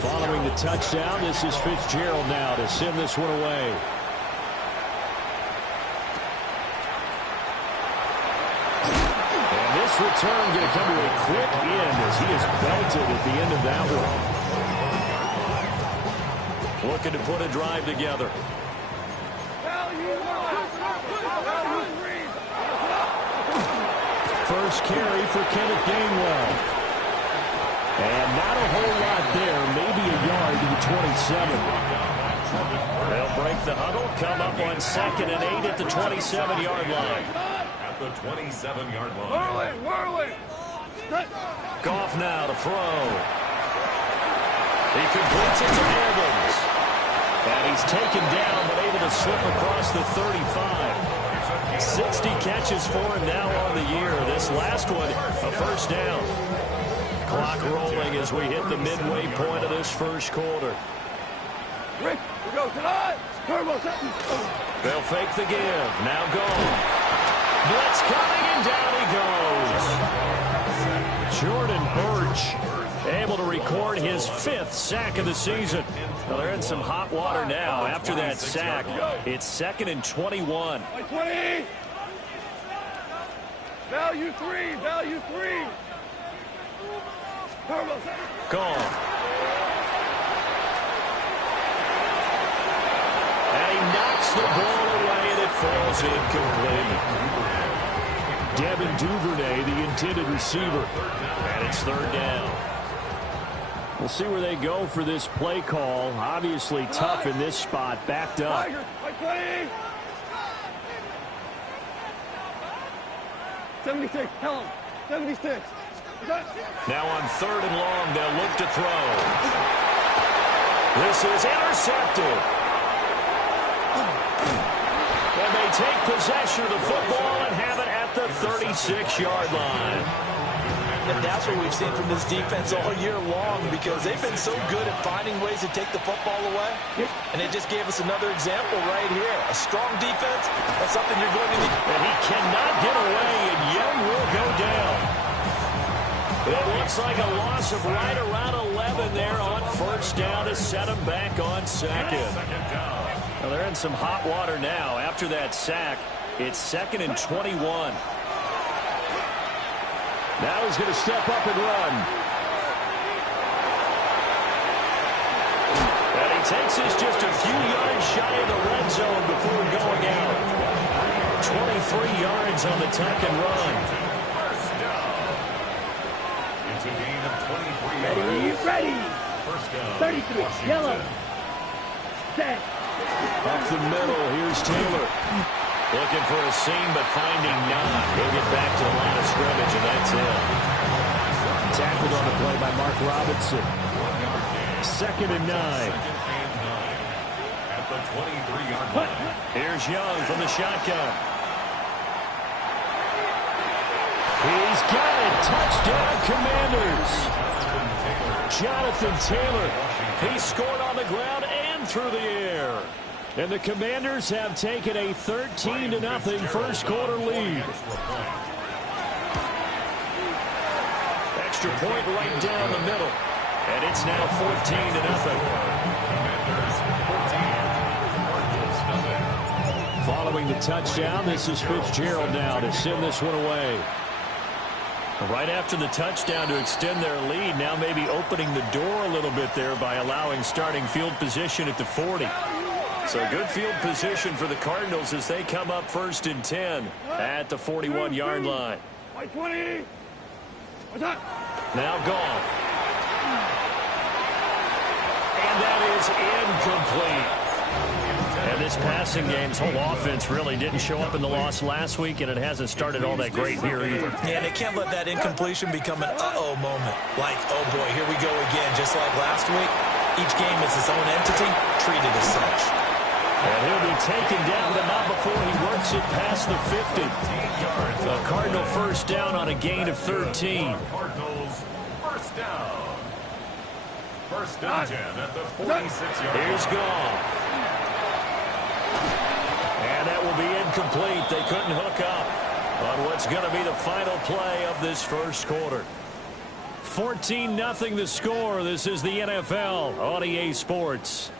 Following the touchdown, this is Fitzgerald now to send this one away. And this return going to come to a quick end as he is belted at the end of that one. Looking to put a drive together. First carry for Kenneth Gainwell. And not a whole lot there, maybe a yard to the 27. They'll break the huddle, come up on 2nd and 8 at the 27-yard line. At the 27-yard line. Whirling. Goff now to throw. He completes it to Evans. And he's taken down, but able to slip across the 35. 60 catches for him now on the year. This last one, a first down. Clock rolling as we hit the midway point of this first quarter. Rick, we go tonight. They'll fake the give. Now go. Blitz coming, and down he goes. Jordan Burch able to record his 5th sack of the season. Well, they're in some hot water now. After that sack, it's 2nd and 21. 20. Value 3. Value 3. Gone. And he knocks the ball away, and it falls incomplete. Devin Duvernay, the intended receiver. And it's 3rd down. We'll see where they go for this play call. Obviously tough in this spot, backed up. 76, tell him. 76. Now on 3rd and long, they'll look to throw. This is intercepted. And they take possession of the football and have it at the 36-yard line. And that's what we've seen from this defense all year long, because they've been so good at finding ways to take the football away. And they just gave us another example right here. A strong defense, that's something you're going to need. And he cannot get away, and Young will go down. It looks like a loss of right around 11 there on 1st down to set him back on 2nd. Well, they're in some hot water now. After that sack, it's 2nd and 21. Now he's going to step up and run. And he takes this just a few yards shy of the red zone before going out. 23 yards on the tuck and run. First down. It's a gain of 23 yards. Ready. First down. 33, Washington. yellow. Set. Up the middle, here's Taylor. Looking for a seam, but finding none. He'll get back to the line of scrimmage, and that's it. Tackled on the play by Mark Robinson. 2nd and 9. At the 23-yard line. Here's Young from the shotgun. He's got it. Touchdown, Commanders. Jonathan Taylor. He scored on the ground and through the air. And the Commanders have taken a 13-0 first quarter lead. Extra point right down the middle. And it's now 14-0. Following the touchdown, this is Fitzgerald now to send this one away. Right after the touchdown to extend their lead, now maybe opening the door a little bit there by allowing starting field position at the 40. So good field position for the Cardinals as they come up 1st and 10 at the 41-yard line. 20. Now gone. And that is incomplete. And this passing game's whole offense really didn't show up in the loss last week, and it hasn't started all that great here either. Yeah, they can't let that incompletion become an uh-oh moment. Like, oh boy, here we go again, just like last week. Each game is its own entity, treated as such. And he'll be taken down, but not before he works it past the 50. A Cardinal first down on a gain of 13. Cardinals first down. 1st and 10 at the 46-yard line. Here's Goff. And that will be incomplete. They couldn't hook up on what's going to be the final play of this first quarter. 14-0 the score. This is the NFL on EA Sports.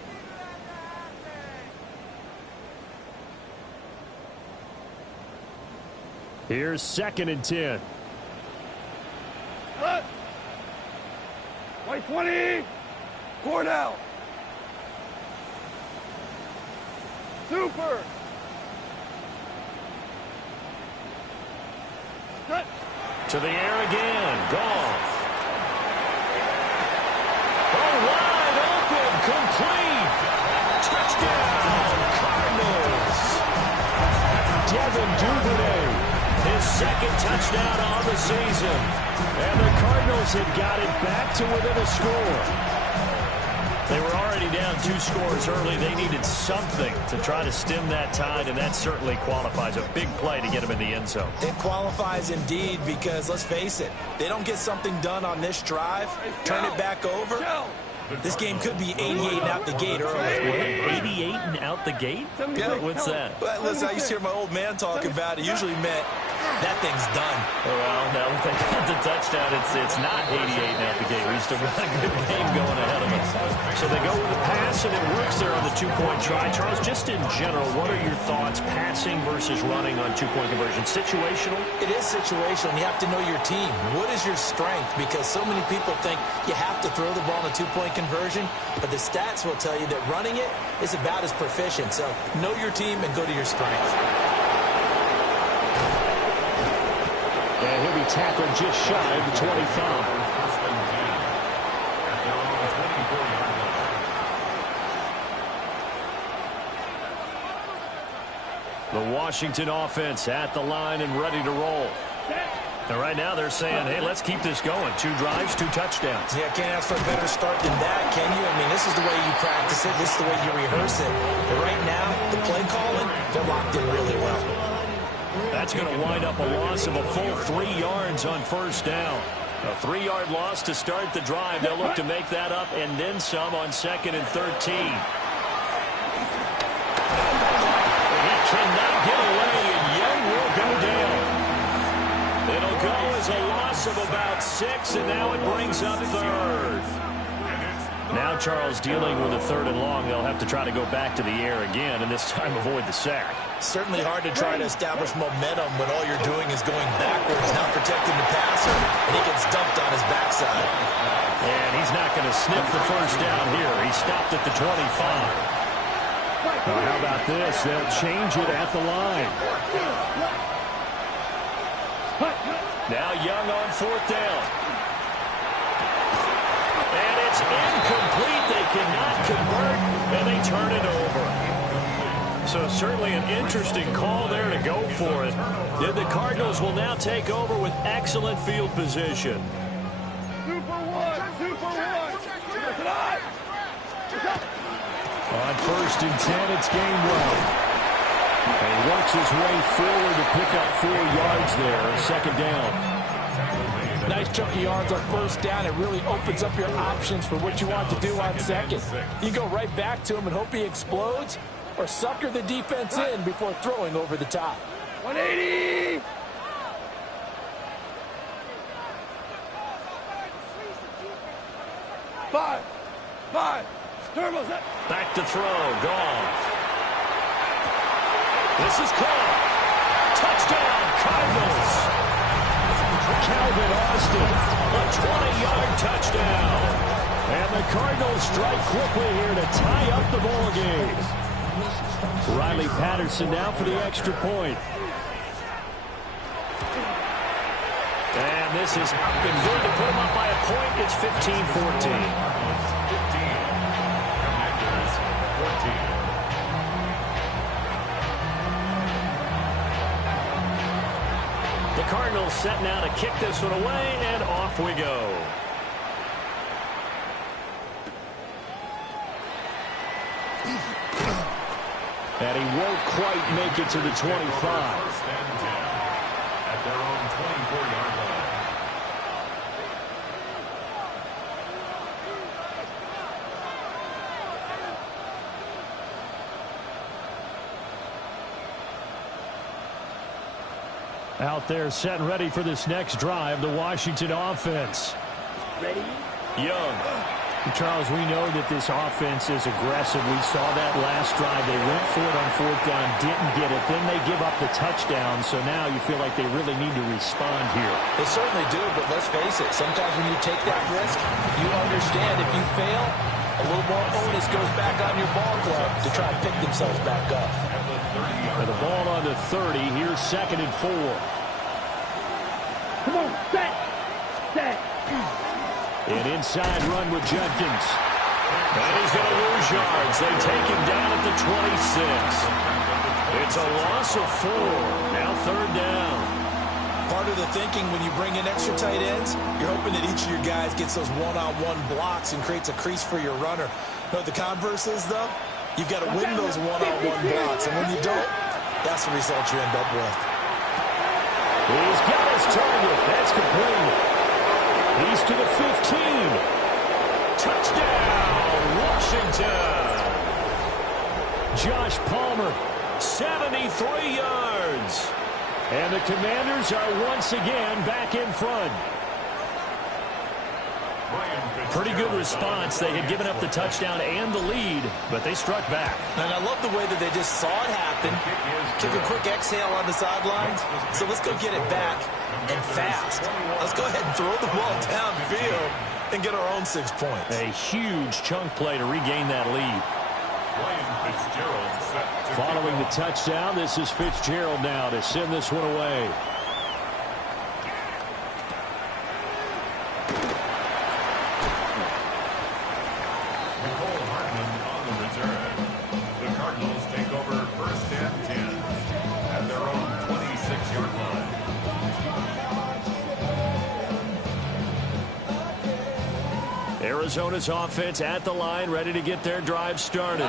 Here's 2nd and 10. White 20. Cordell. Super. To the air again. Goff. Oh, wide open. Complete. Touchdown, Cardinals. Devin Duvernay. His 2nd touchdown on the season. And the Cardinals had got it back to within a score. They were already down 2 scores early. They needed something to try to stem that tide, and that certainly qualifies. A big play to get them in the end zone. It qualifies indeed, because let's face it, they don't get something done on this drive, turn it back over. This game could be 88 and out the gate early. 88 and out the gate? Yeah. What's that? Well, listen, I used to hear my old man talk about it. Usually meant that thing's done. Well, now that they got the touchdown, it's not 88 now at the game. We still got a good game going ahead of us. So they go with the pass, and it works there on the two-point try. Charles, just in general, what are your thoughts passing versus running on two-point conversion? Situational? It is situational. You have to know your team. What is your strength? Because so many people think you have to throw the ball in a two-point conversion, but the stats will tell you that running it is about as proficient. So know your team and go to your strength. And he'll be tackled just shy of the 25. The Washington offense at the line and ready to roll. And right now they're saying, hey, let's keep this going. 2 drives, 2 touchdowns. Yeah, can't ask for a better start than that, can you? I mean, this is the way you practice it. This is the way you rehearse it. But right now, the play calling, they're locked in really well. That's going to wind up a loss of a full 3 yards on first down. A 3-yard loss to start the drive. They'll look to make that up and then some on 2nd and 13. He cannot get away, and Young will go down. It'll go as a loss of about 6, and now it brings up 3rd. Now Charles dealing with a 3rd and long. They'll have to try to go back to the air again, and this time avoid the sack. Certainly hard to try to establish momentum when all you're doing is going backwards, not protecting the passer, and he gets dumped on his backside. And he's not going to sniff the first down here. He stopped at the 25. Well, how about this? They'll change it at the line. Now Young on 4th down. And it's incomplete. They cannot convert, and they turn it over. So certainly an interesting call there to go for it. Then the Cardinals will now take over with excellent field position. Super one. On 1st and 10, it's Gainwell. And he works his way forward to pick up 4 yards there. 2nd down. Nice chunky yards on 1st down. It really opens up your options for what you want to do on 2nd. You go right back to him and hope he explodes, or sucker the defense in before throwing over the top. 180. Five. Turbo's up. Back to throw. Goff. This is caught. Touchdown, Cardinals. Calvin Austin, a 20-yard touchdown. And the Cardinals strike quickly here to tie up the ball game. Riley Patterson now for the extra point. And this has been good to put them up by a point. It's 15-14. The Cardinals set now to kick this one away, and off we go. And he won't quite make it to the 25. At their own 24-yard line. Out there set and ready for this next drive, the Washington offense. Ready? Young. Charles, we know that this offense is aggressive. We saw that last drive. They went for it on 4th down, didn't get it. Then they give up the touchdown, so now you feel like they really need to respond here. They certainly do, but let's face it, sometimes when you take that risk, you understand if you fail, a little more onus goes back on your ball club to try and pick themselves back up. And the ball on the 30. Here's 2nd and 4. Come on, set. An inside run with Jenkins. And he's going to lose yards. They take him down at the 26. It's a loss of 4. Now 3rd down. Part of the thinking when you bring in extra tight ends, you're hoping that each of your guys gets those one-on-one blocks and creates a crease for your runner. But the converse is, though, you've got to win those one-on-one blocks. And when you don't, that's the result you end up with. He's got his target. That's complete. He's to the 15. Touchdown, Washington. Josh Palmer, 73 yards. And the Commanders are once again back in front. Pretty good response. They had given up the touchdown and the lead, but they struck back. And I love the way that they just saw it happen, took a quick exhale on the sidelines. So let's go get it back and fast. Let's go ahead and throw the ball downfield and get our own 6 points. A huge chunk play to regain that lead. Following the touchdown, this is Fitzgerald now to send this one away. Arizona's offense at the line, ready to get their drive started.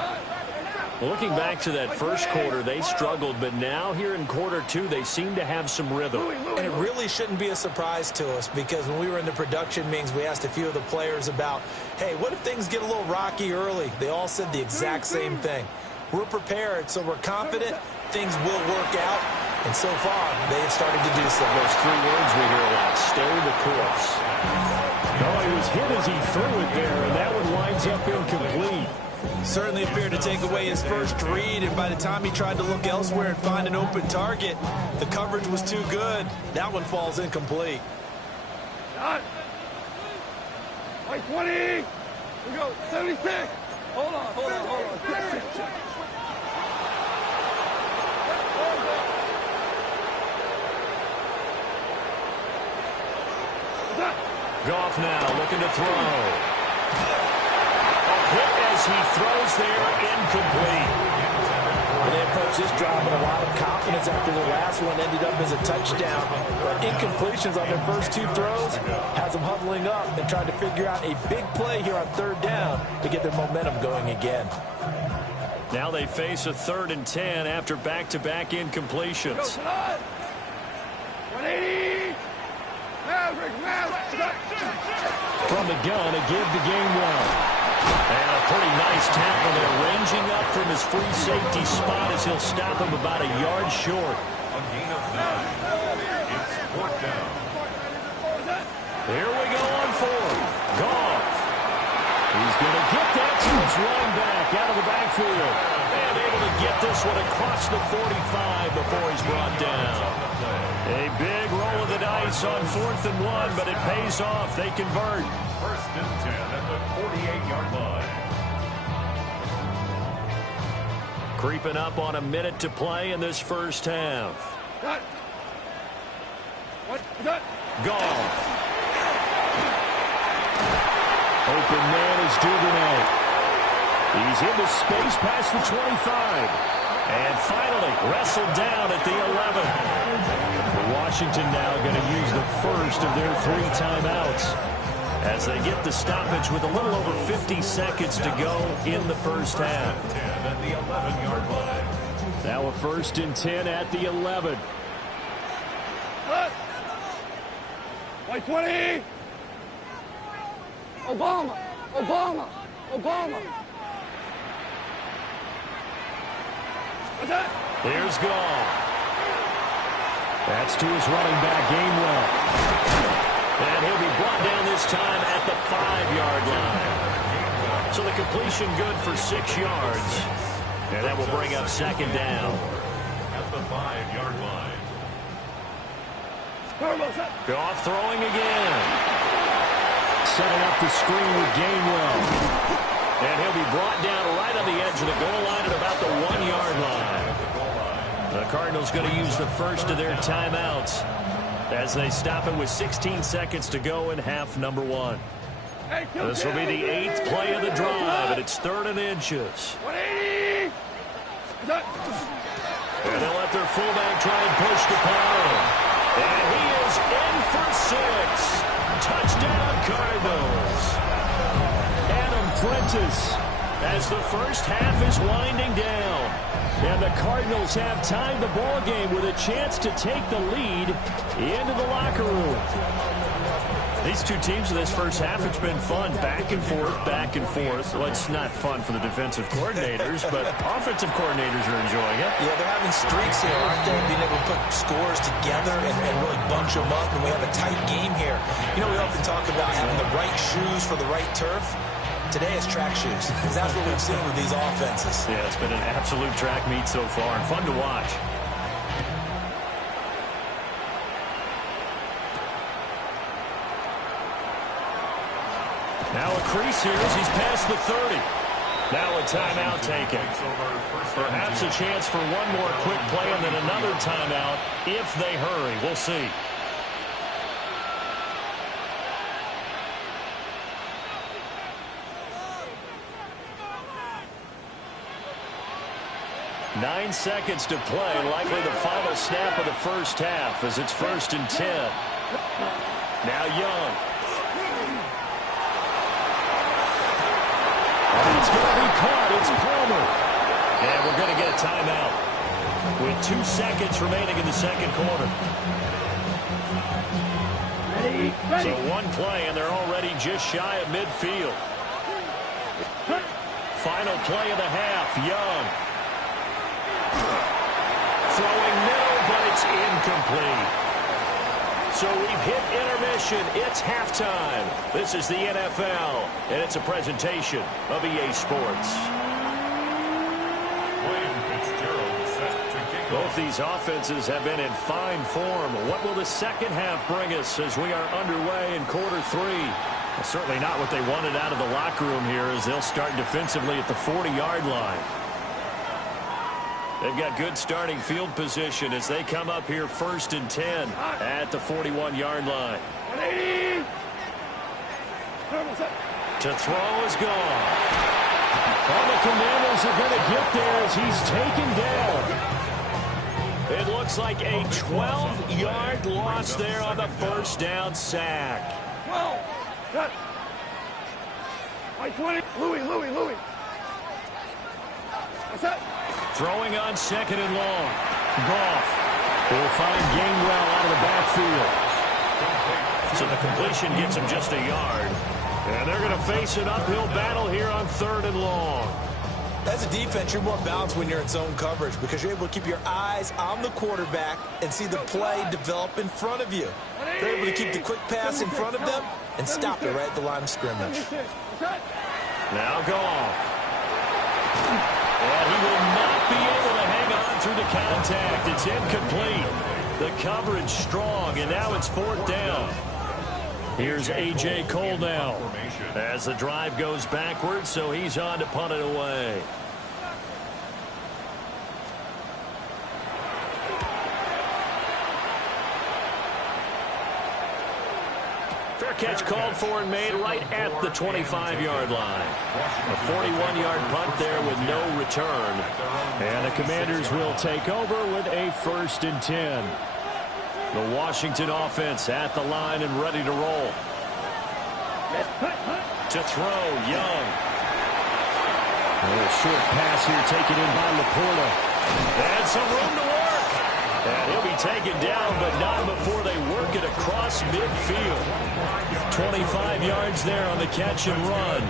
Looking back to that first quarter, they struggled, but now here in quarter two, they seem to have some rhythm. And it really shouldn't be a surprise to us, because when we were in the production meetings, we asked a few of the players about, hey, what if things get a little rocky early? They all said the exact same thing. We're prepared, so we're confident things will work out. And so far, they have started to do so. Those 3 words we hear a lot: stay the course. Oh, he was hit as he threw it there, and that one winds up incomplete. Certainly appeared to take away his first read, and by the time he tried to look elsewhere and find an open target, the coverage was too good. That one falls incomplete. White 20. We go 76. Hold on. Goff now looking to throw. A hit as he throws there, incomplete. And they approach this drive with a lot of confidence after the last one ended up as a touchdown. But incompletions on their first 2 throws has them huddling up and trying to figure out a big play here on 3rd down to get their momentum going again. Now they face a 3rd and 10 after back-to-back incompletions. 180. From the gun, a give to Gainwell. And a pretty nice tackle there, ranging up from his free safety spot as he'll stop him about a yard short. A gain of 9. It's 4th down. Here we go on 4th. Goff. He's going to get that to his running back out of the backfield. And able to get this one across the 45 before he's brought down. A big roll of the dice on 4th and 1, but it pays off. They convert. 1st and 10 at the 48-yard line. Creeping up on a minute to play in this first half. Cut. Goff. Open man is Duvernay. He's into space past the 25. And finally wrestled down at the 11. Washington now going to use the first of their 3 timeouts as they get the stoppage with a little over 50 seconds to go in the first half. 10 at the 11-yard line. Now a 1st and 10 at the 11. White 20. Obama. Here's Goff. That's to his running back, Gainwell. And he'll be brought down this time at the 5-yard line. So the completion good for 6 yards. And that will bring up 2nd down. At the 5-yard line. Goff throwing again. Setting up the screen with Gainwell. And he'll be brought down right on the edge of the goal line at about the 1-yard line. The Cardinals going to use the first of their timeouts as they stop it with 16 seconds to go in half number 1. This will be the 8th play of the drive, and it's 3rd and inches. 180. And they'll let their fullback try and push the power. And he is in for 6. Touchdown, Cardinals. Adam Prentice as the first half is winding down. And the Cardinals have tied the ball game with a chance to take the lead into the locker room. These two teams in this first half, it's been fun. Back and forth, back and forth. Well, it's not fun for the defensive coordinators, but offensive coordinators are enjoying it. Yeah, they're having streaks here, aren't they? Being able to put scores together and really bunch them up, and we have a tight game here. You know, we often talk about having the right shoes for the right turf. Today it's track shoes. That's what we've seen with these offenses. Yeah, it's been an absolute track meet so far and fun to watch. Now a crease here as he's past the 30. Now a timeout taken. Perhaps a chance for one more quick play and then another timeout if they hurry. We'll see. Nine seconds to play, likely the final snap of the first half as it's 1st and 10. Now Young. It's going to be caught. It's Palmer. And we're going to get a timeout with 2 seconds remaining in the second quarter. So one play, and they're already just shy of midfield. Final play of the half. Young. Throwing middle, but it's incomplete. So we've hit intermission. It's halftime. This is the NFL, and it's a presentation of EA Sports. Both these offenses have been in fine form. What will the second half bring us as we are underway in quarter 3? Well, certainly not what they wanted out of the locker room here as they'll start defensively at the 40-yard line. They've got good starting field position as they come up here 1st and 10 at the 41-yard line. To throw is gone. Well, the Commanders are going to get there as he's taken down. It looks like a 12-yard loss there on the first down sack. 12. Cut. 20. Louis. What's that? Throwing on 2nd and long. Goff will find Gainwell out of the backfield. So the completion gets him just a yard. And they're going to face an uphill battle here on 3rd and long. As a defense, you're more balanced when you're in zone coverage because you're able to keep your eyes on the quarterback and see the play develop in front of you. They're able to keep the quick pass in front of them and stop it right at the line of scrimmage. Now Goff. And he will not be able to hang on through the contact. It's incomplete. The coverage strong, and now it's 4th down. Here's A.J. Cole now as the drive goes backwards, so he's on to punt it away. Fair catch called for and made right at the 25-yard line. A 41-yard punt there with no return. And the Commanders will take over with a 1st and 10. The Washington offense at the line and ready to roll. To throw, Young. A short pass here taken in by Laporta. And some room to work. And he'll be taken down, but not before they work it across midfield. 25 yards there on the catch and run.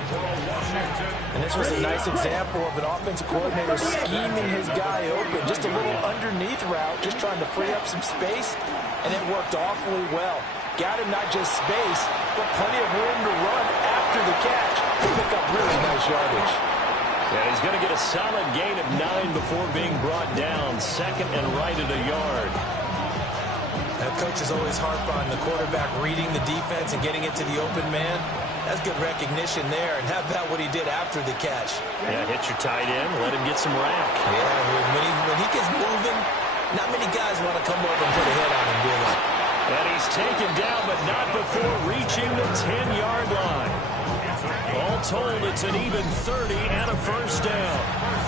And this was a nice example of an offensive coordinator scheming his guy open. Just a little underneath route, just trying to free up some space, and it worked awfully well. Got him not just space, but plenty of room to run after the catch to pick up really nice yardage. Yeah, he's going to get a solid gain of 9 before being brought down. 2nd and right at a yard. Now, coaches always harp on the quarterback reading the defense and getting it to the open man. That's good recognition there. And how about what he did after the catch? Yeah, hit your tight end, let him get some rack. Yeah, when he gets moving, not many guys want to come over and put a hit on him, do they? And he's taken down, but not before reaching the 10-yard line. All told, it's an even 30 and a 1st down.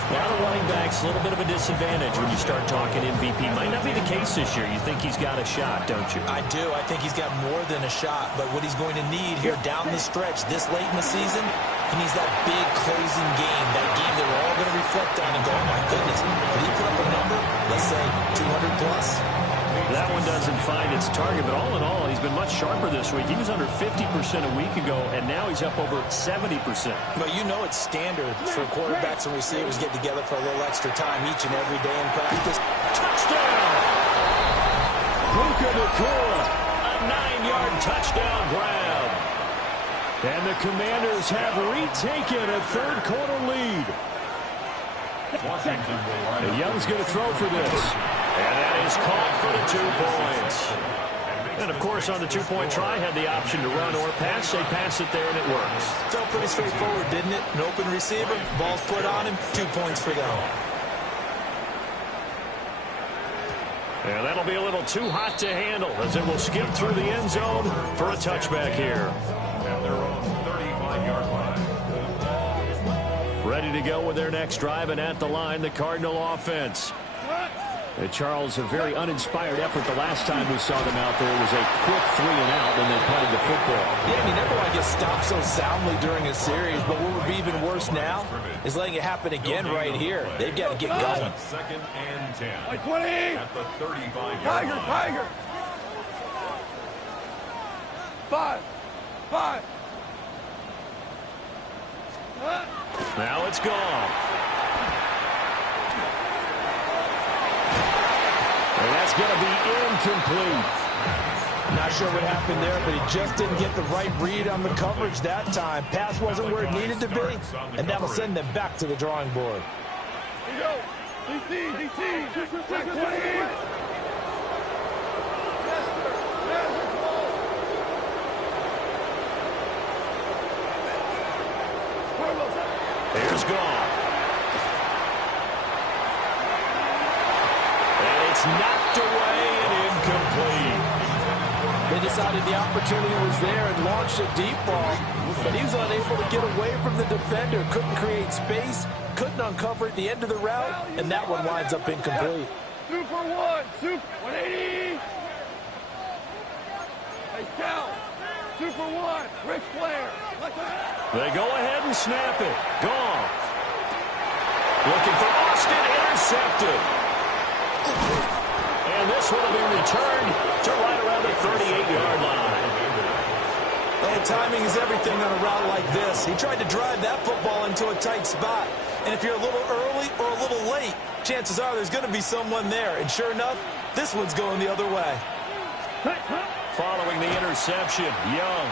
Now the running back's a little bit of a disadvantage when you start talking MVP. Might not be the case this year. You think he's got a shot, don't you? I do. I think he's got more than a shot. But what he's going to need here down the stretch this late in the season, he needs that big closing game, that game that we're all going to reflect on and go, oh, my goodness, did he put up a number, let's say 200 plus? That one doesn't find its target, but all in all, he's been much sharper this week. He was under 50% a week ago, and now he's up over 70%. But you know it's standard for quarterbacks and receivers to get together for a little extra time each and every day in practice. Touchdown! Puka Nacua, a 9-yard touchdown grab. And the Commanders have retaken a third-quarter lead. And Young's going to throw for this. And that is caught for the 2 points. And, of course, on the 2-point try, had the option to run or pass. They pass it there, and it works. Felt pretty straightforward, didn't it? An open receiver, ball's put on him, 2 points for them. And that'll be a little too hot to handle as it will skip through the end zone for a touchback here. At their own 35-yard line. Ready to go with their next drive, and at the line, the Cardinal offense. Charles, a very uninspired effort the last time we saw them out there. It was a quick 3-and-out when they punted the football. Yeah, you never want to get stopped so soundly during a series, but what would be even worse now is letting it happen again right here. They've got to get going. 2nd and 10. 20. At the 35-yard Tiger, line. Tiger. 5. Now it's gone. And that's going to be incomplete. Not sure what happened there, but he just didn't get the right read on the coverage that time. Pass wasn't where it needed to be, and that'll send them back to the drawing board. Here we go. DT. Back 20. Here's Goff. And it's knocked away and incomplete. They decided the opportunity was there and launched a deep ball, but he was unable to get away from the defender, couldn't create space, couldn't uncover at the end of the route, and that one winds up incomplete. Super 1. Super 180. Hey, Cal. Super 1. Ric Flair. They go ahead and snap it. Goff. Looking for Austin, intercepted. And this one will be returned to right around the 38-yard line. Oh, timing is everything on a route like this. He tried to drive that football into a tight spot. And if you're a little early or a little late, chances are there's going to be someone there. And sure enough, this one's going the other way. Following the interception, Young.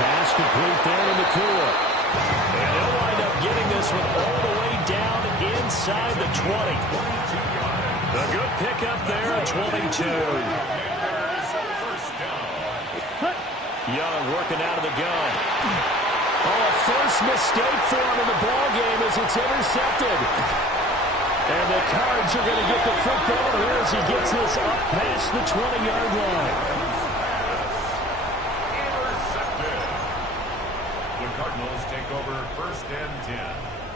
Pass complete there to Nacua. And they'll wind up getting this one all the way down inside the 20. A good pickup there at 22. Young working out of the gun. Oh, a first mistake for him in the ballgame as it's intercepted. And the Cards are going to get the football here as he gets this up past the 20-yard line. Intercepted. The Cardinals take over 1st and 10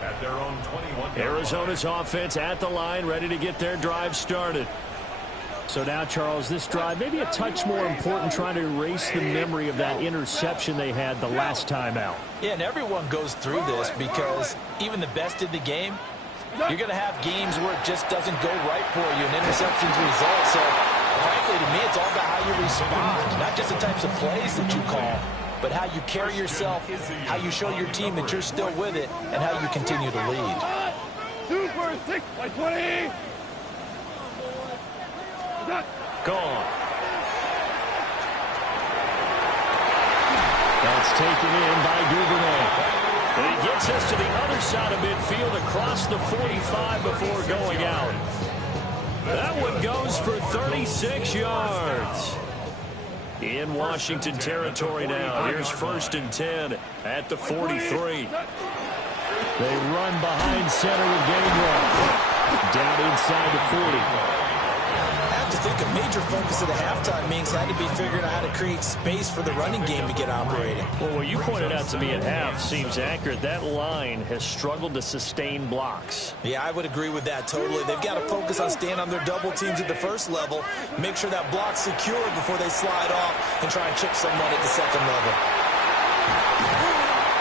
at their own 21-yard line. Arizona's offense at the line, ready to get their drive started. So now, Charles, this drive maybe a touch more important, trying to erase the memory of that interception they had the last time out. Yeah, and everyone goes through this because even the best in the game, you're going to have games where it just doesn't go right for you, and interceptions result. So, frankly, to me, it's all about how you respond, not just the types of plays that you call, but how you carry yourself, how you show your team that you're still with it, and how you continue to lead. Super 6 by 20. Gone. That's taken in by Duvernay. And he gets us to the other side of midfield across the 45 before going out. That one goes for 36 yards. In Washington territory now. Here's 1st and 10 at the 43. They run behind center with Gainwell. Down inside the 40. I think a major focus of the halftime means had to be figuring out how to create space for the running game to get operating. Well, what you pointed out to me at half seems accurate. That line has struggled to sustain blocks. Yeah, I would agree with that totally. They've got to focus on staying on their double teams at the first level, make sure that block's secure before they slide off and try and chip someone at the second level.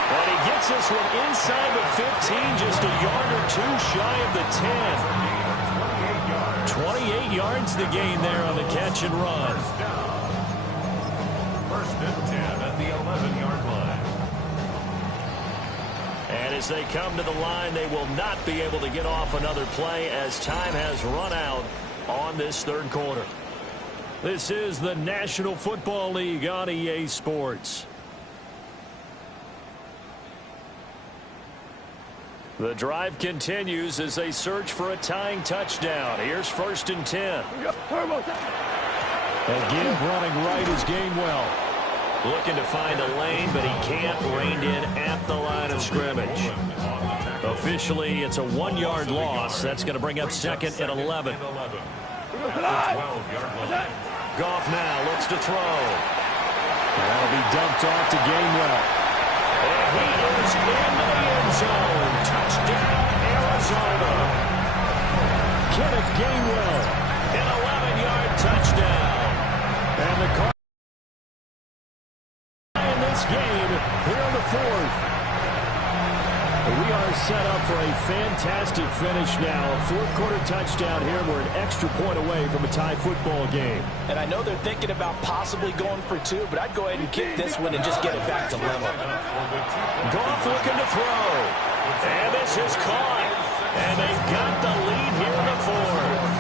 But he gets this one inside the 15, just a yard or two shy of the 10. 28 yards to gain there on the catch and run. First down. First and 10 at the 11-yard line. And as they come to the line, they will not be able to get off another play as time has run out on this third quarter. This is the National Football League on EA Sports. The drive continues as they search for a tying touchdown. Here's first and 10. Again, running right is Gainwell. Looking to find a lane, but he can't. Reined in at the line of scrimmage. Officially, it's a 1-yard loss. That's going to bring up second and 11. Goff now looks to throw. That'll be dumped off to Gainwell. And he is in the end zone. Touchdown, Arizona. Kenneth Gainwell, an 11-yard touchdown. And the Cardinals in this game here in the fourth. We are set up for a fantastic finish now. A fourth-quarter touchdown here. We're an extra point away from a tie football game. And I know they're thinking about possibly going for 2, but I'd go ahead and kick this one and just get it back to level. Goff looking to throw. And this is caught. And they've got the lead here in the fourth.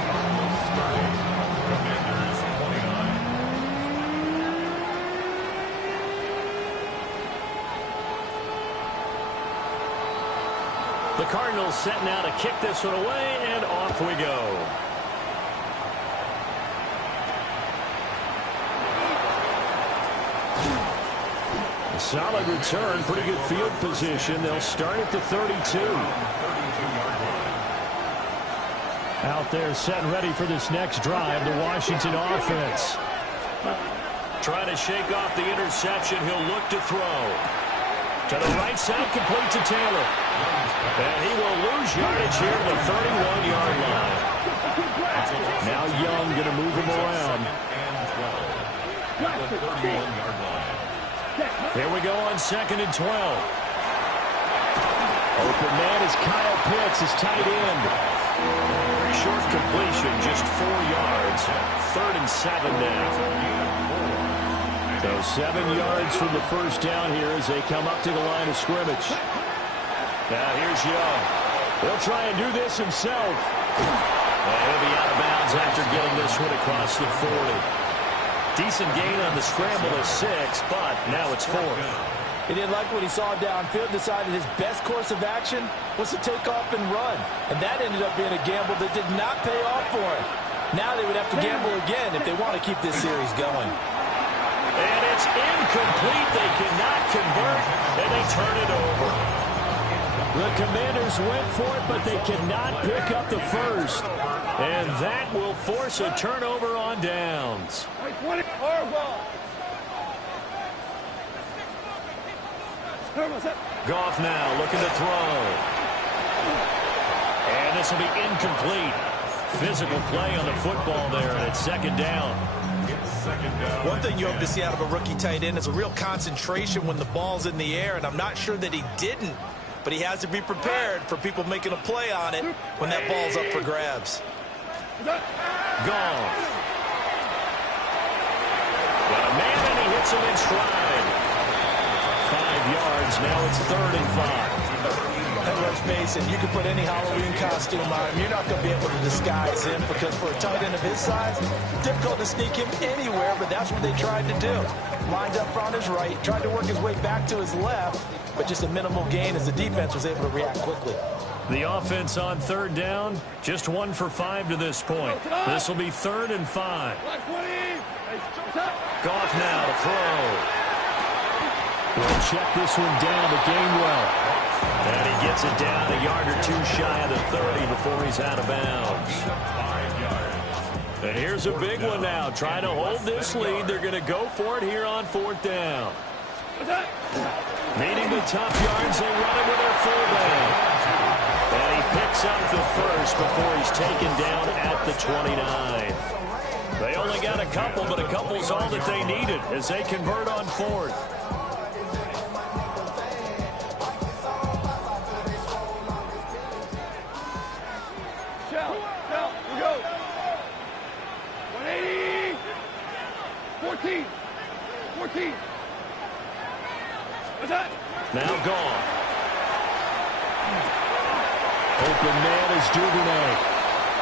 The Cardinals setting out to kick this one away, and off we go. A solid return, pretty good field position. They'll start at the 32. Out there set and ready for this next drive, the Washington offense. Trying to shake off the interception, he'll look to throw. To the right side, complete to Taylor. And he will lose yardage here to the 31-yard line. Now Young going to move him around. Here we go on second and 12. Open man is Kyle Pitts, his tight end. Short completion, just 4 yards. Third and 7 now. So 7 yards from the first down here as they come up to the line of scrimmage. Now here's Young. He'll try and do this himself. And he'll be out of bounds after getting this one across the 40. Decent gain on the scramble of 6, but now it's 4th. He didn't like what he saw downfield, decided his best course of action was to take off and run. And that ended up being a gamble that did not pay off for him. Now they would have to gamble again if they want to keep this series going. And it's incomplete. They cannot convert, and they turn it over. The Commanders went for it, but they cannot pick up the first. And that will force a turnover on downs. Goff now looking to throw. And this will be incomplete. Physical play on the football there, and it's second down. One thing you hope to see out of a rookie tight end is a real concentration when the ball's in the air, and I'm not sure that he didn't, but he has to be prepared for people making a play on it when that ball's up for grabs. Goff. Got a man, and he hits him in stride. 5 yards, now it's 3rd and 5. And let's face it, you can put any Halloween costume on him. You're not going to be able to disguise him because for a tight end of his size, difficult to sneak him anywhere, but that's what they tried to do. Lined up on his right, tried to work his way back to his left, but just a minimal gain as the defense was able to react quickly. The offense on 3rd down, just 1 for 5 to this point. This will be 3rd and 5. Goff now to throw. We'll check this one down to Gainwell. And he gets it down a yard or 2 shy of the 30 before he's out of bounds. And here's a big one now. Trying to hold this lead. They're going to go for it here on 4th down. Needing the tough yards, they run it with their fullback. And he picks up the first before he's taken down at the 29. They only got a couple, but a couple's all that they needed as they convert on 4th. 14. What's that? Now gone. Open man is Duvernay.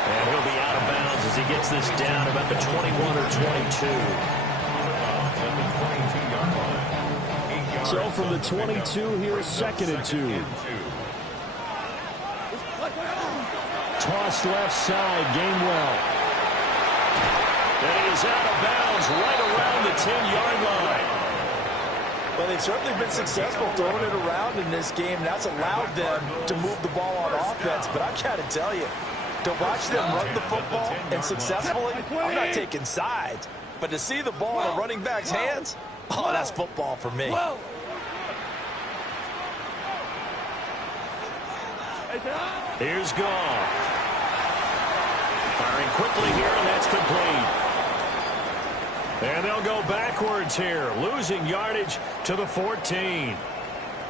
And he'll be out of bounds as he gets this down about the 21 or 22. So from the 22, here's 2nd and 2. Tossed left side, Gainwell. And he is out of bounds right around the 10-yard line. Well, they've certainly been successful throwing it around in this game. And that's allowed them to move the ball on offense. But I've got to tell you, to watch them run the football and successfully, I'm not taking sides. But to see the ball in a running back's hands, oh, that's football for me. Here's Goff. Firing quickly here, and that's complete. And they'll go backwards here, losing yardage to the 14.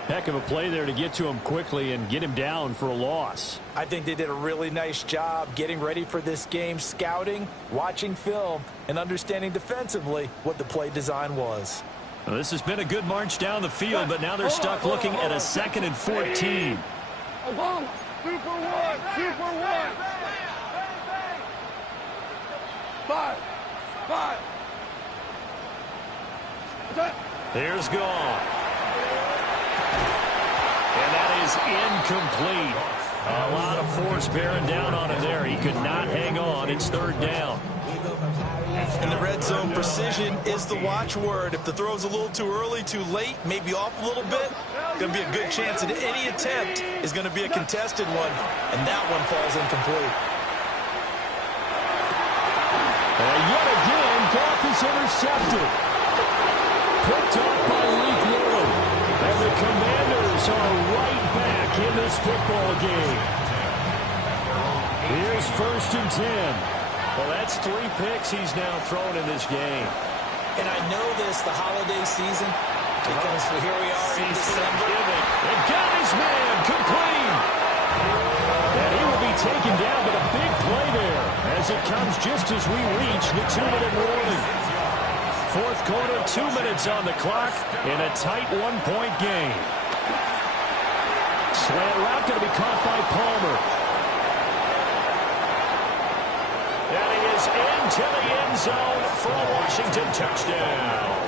Heck of a play there to get to him quickly and get him down for a loss. I think they did a really nice job getting ready for this game, scouting, watching film, and understanding defensively what the play design was. Well, this has been a good march down the field, but now they're stuck looking at a 2nd and 14. Super one. 5. What's that? Here's Goff. And that is incomplete. A lot of force bearing down on him there. He could not hang on. It's 3rd down. In the red zone, precision is the watchword. If the throw's a little too early, too late, maybe off a little bit, going to be a good chance that any attempt is going to be a contested one, and that one falls incomplete. And yet again, Goff is intercepted. Picked up by Leek Little. And the Commanders are right back in this football game. Here's 1st and 10. Well, that's 3 picks he's now thrown in this game. And I know this, the holiday season, because here we are in December. And got his man complete. And he will be taken down, but a big play there as it comes just as we reach the 2-minute warning. 4th quarter, 2 minutes on the clock in a tight 1-point game. Slant route going to be caught by Palmer. And he is into the end zone for a Washington touchdown.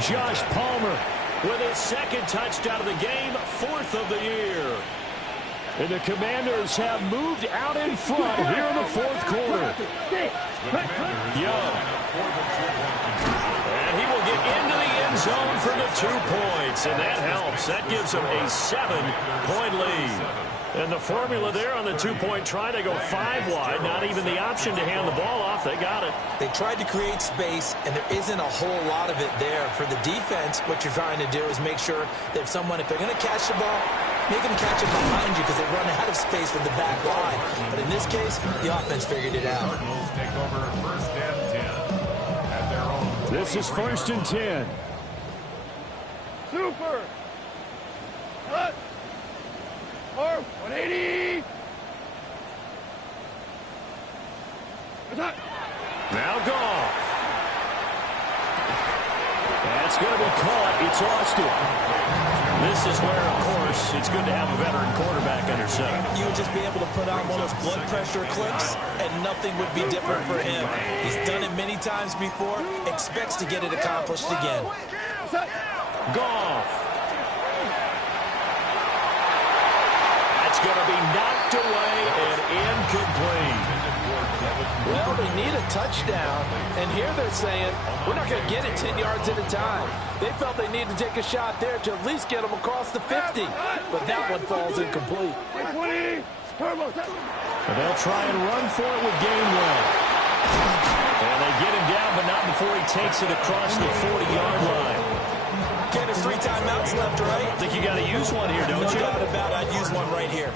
Josh Palmer with his 2nd touchdown of the game, 4th of the year. And the Commanders have moved out in front here in the 4th quarter. Young. And he will get into the end zone for the 2 points. And that helps. That gives them a 7-point lead. And the formula there on the 2-point try, they go 5 wide. Not even the option to hand the ball off. They got it. They tried to create space, and there isn't a whole lot of it there. For the defense, what you're trying to do is make sure that if they're going to catch the ball, make them catch it behind you because they run out of space with the back line. But in this case, the offense figured it out. Take over 1st and 10 at their own. This is 1st and 10. Super. What? 180. What's that? Now Goff. That's going to be caught. It's Austin. This is where, of course, it's good to have a veteran quarterback under center. You would just be able to put on one of those blood pressure clicks, and nothing would be different for him. He's done it many times before, expects to get it accomplished again. Goff. That's going to be knocked away and incomplete. Well, they need a touchdown, and here they're saying, we're not going to get it 10 yards at a time. They felt they needed to take a shot there to at least get them across the 50, but that one falls incomplete. And they'll try and run for it with Gainwell. And they get him down, but not before he takes it across the 40-yard line. Okay, there's 3 timeouts left, right? I think you got to use one here, don't you? No doubt about it. I'd use one right here.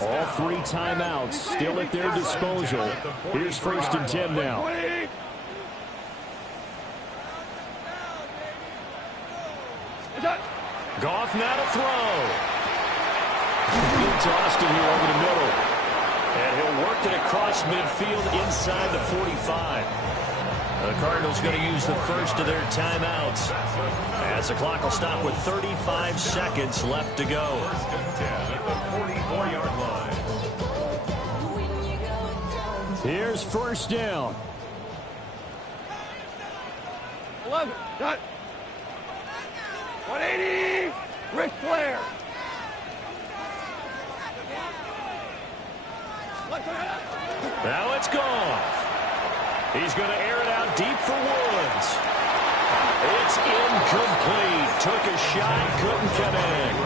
All 3 timeouts still at their disposal. Here's 1st and 10 now. Goff now to throw. It's Austin here over the middle. And he'll work it across midfield inside the 45. The Cardinals going to use the first of their timeouts as the clock will stop with 35 seconds left to go. First and 10 at the 44-yard line. Here's first down. 11. Done. 180. Ric Flair. Now it's gone. He's going to air it out deep for Woods. It's incomplete. Took a shot, couldn't connect.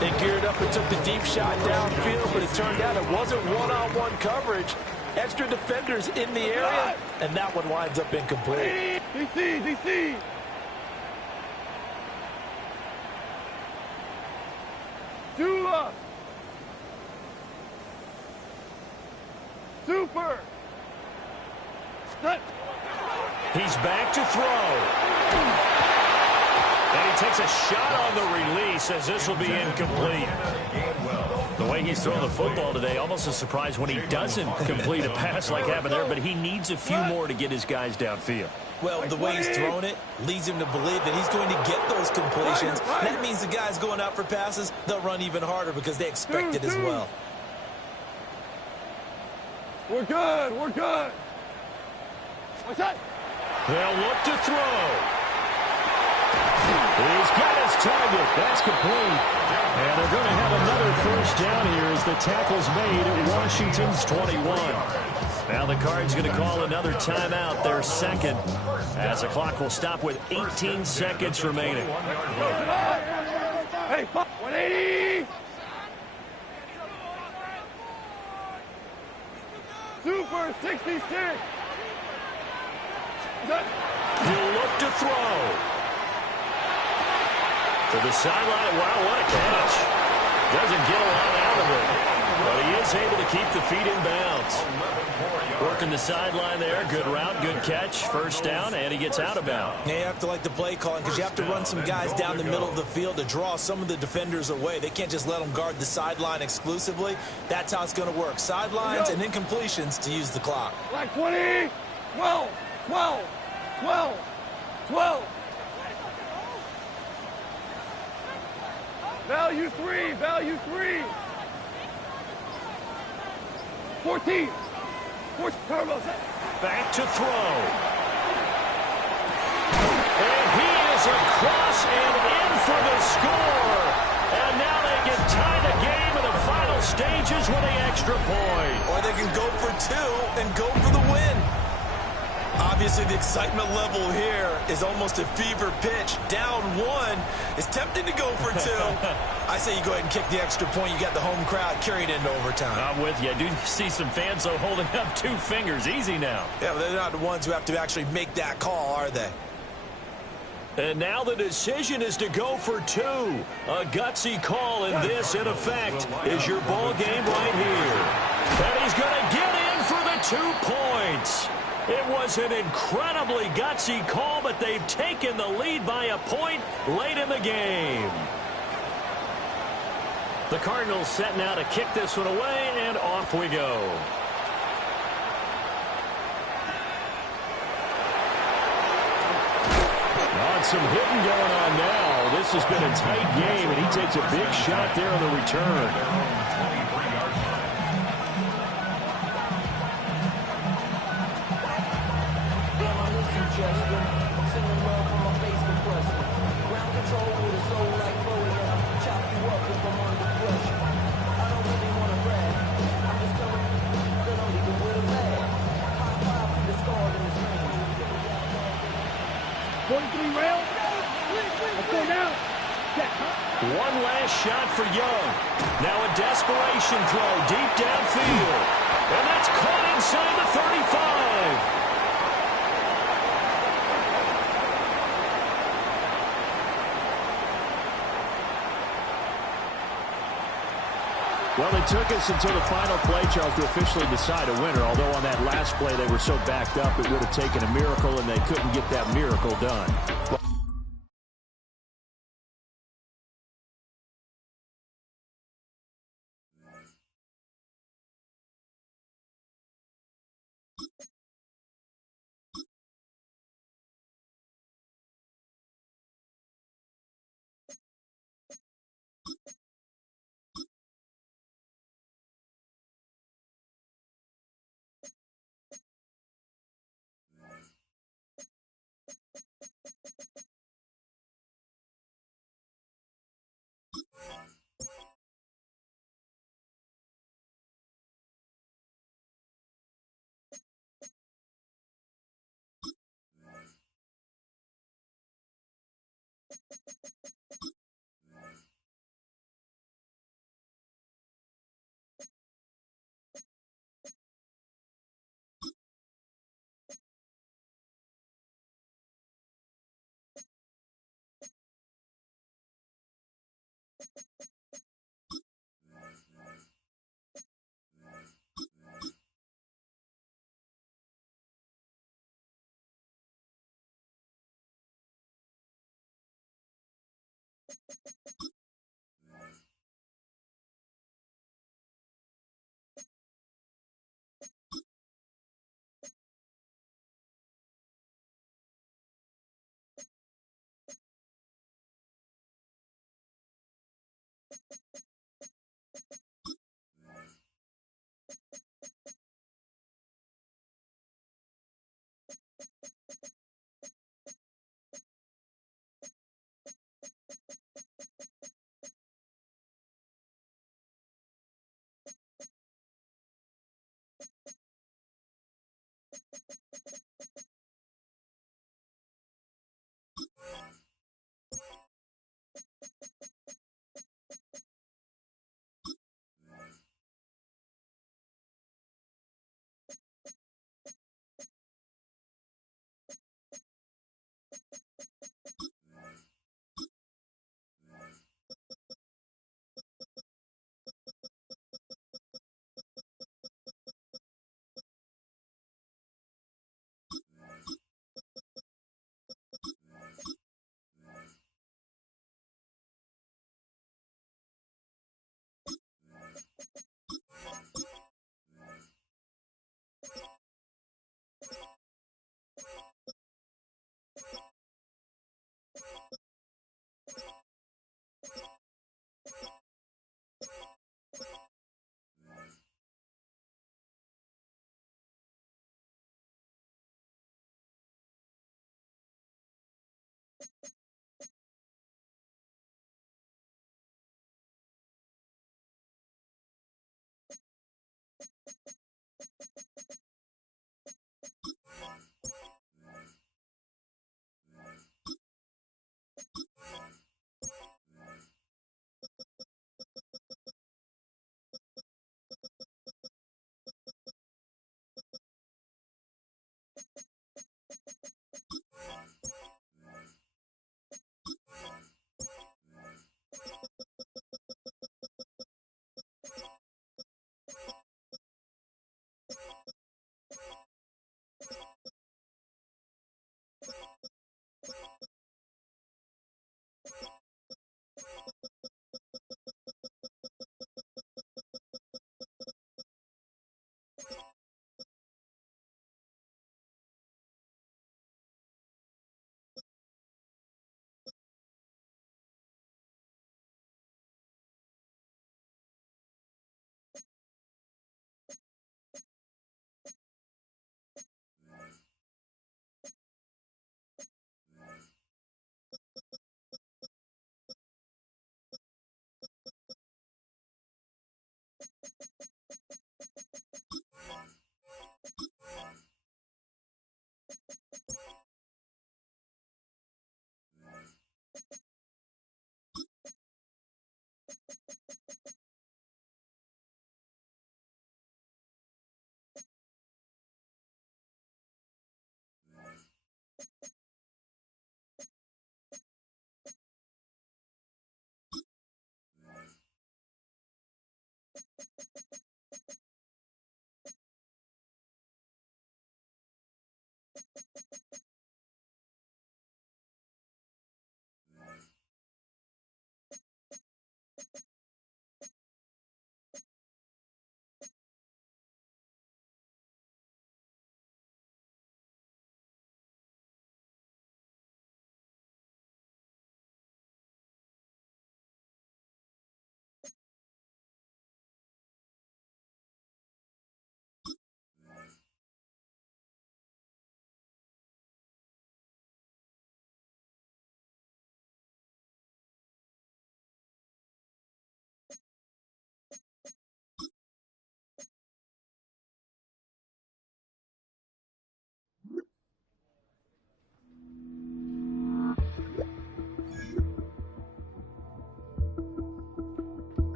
They geared up and took the deep shot downfield, but it turned out it wasn't one-on-one coverage. Extra defenders in the area, and that one winds up incomplete. DC. Dula. Super. Set. He's back to throw. And he takes a shot on the release as this will be incomplete. The way he's thrown the football today, almost a surprise when he doesn't complete a pass like happened there, but he needs a few more to get his guys downfield. Well, the way he's thrown it leads him to believe that he's going to get those completions. That means the guys going out for passes, they'll run even harder because they expect it as well. We're good. What's that? They'll look to throw. He's got his target. That's complete. And they're going to have another first down here as the tackle's made at Washington's 21. Now the Cards going to call another timeout, their second, as the clock will stop with 18 seconds remaining. Hey, 180. Super 66. He'll look to throw. To the sideline. Wow, what a catch. Doesn't get a lot out of it. But he is able to keep the feet in bounds. Working the sideline there. Good route, good catch. First down, and he gets out of bounds. Yeah, you have to like the play calling because you have to run some guys down the middle of the field to draw some of the defenders away. They can't just let them guard the sideline exclusively. That's how it's going to work. Sidelines and incompletions to use the clock. Like 20. 12. Value 3. 14. Back to throw. And he is across and in for the score. And now they can tie the game in the final stages with the extra point. Or they can go for two and go for the win. Obviously, the excitement level here is almost a fever pitch. Down one. It's tempting to go for two. I say you go ahead and kick the extra point. You got the home crowd carried into overtime. I'm with you. I do see some fans, though, holding up 2 fingers. Easy now. Yeah, but they're not the ones who have to actually make that call, are they? And now the decision is to go for 2. A gutsy call, and this, in effect, is your ball game right here. And he's going to get in for the 2 points. It was an incredibly gutsy call, but they've taken the lead by a point late in the game. The Cardinals set now to kick this one away, and off we go. Some hitting going on now. This has been a tight game, and he takes a big shot there on the return. One last shot for Young. Now a desperation throw deep downfield. And that's caught inside the 35. Well, it took us until the final play, Charles, to officially decide a winner. Although on that last play they were so backed up, it would have taken a miracle, and they couldn't get that miracle done.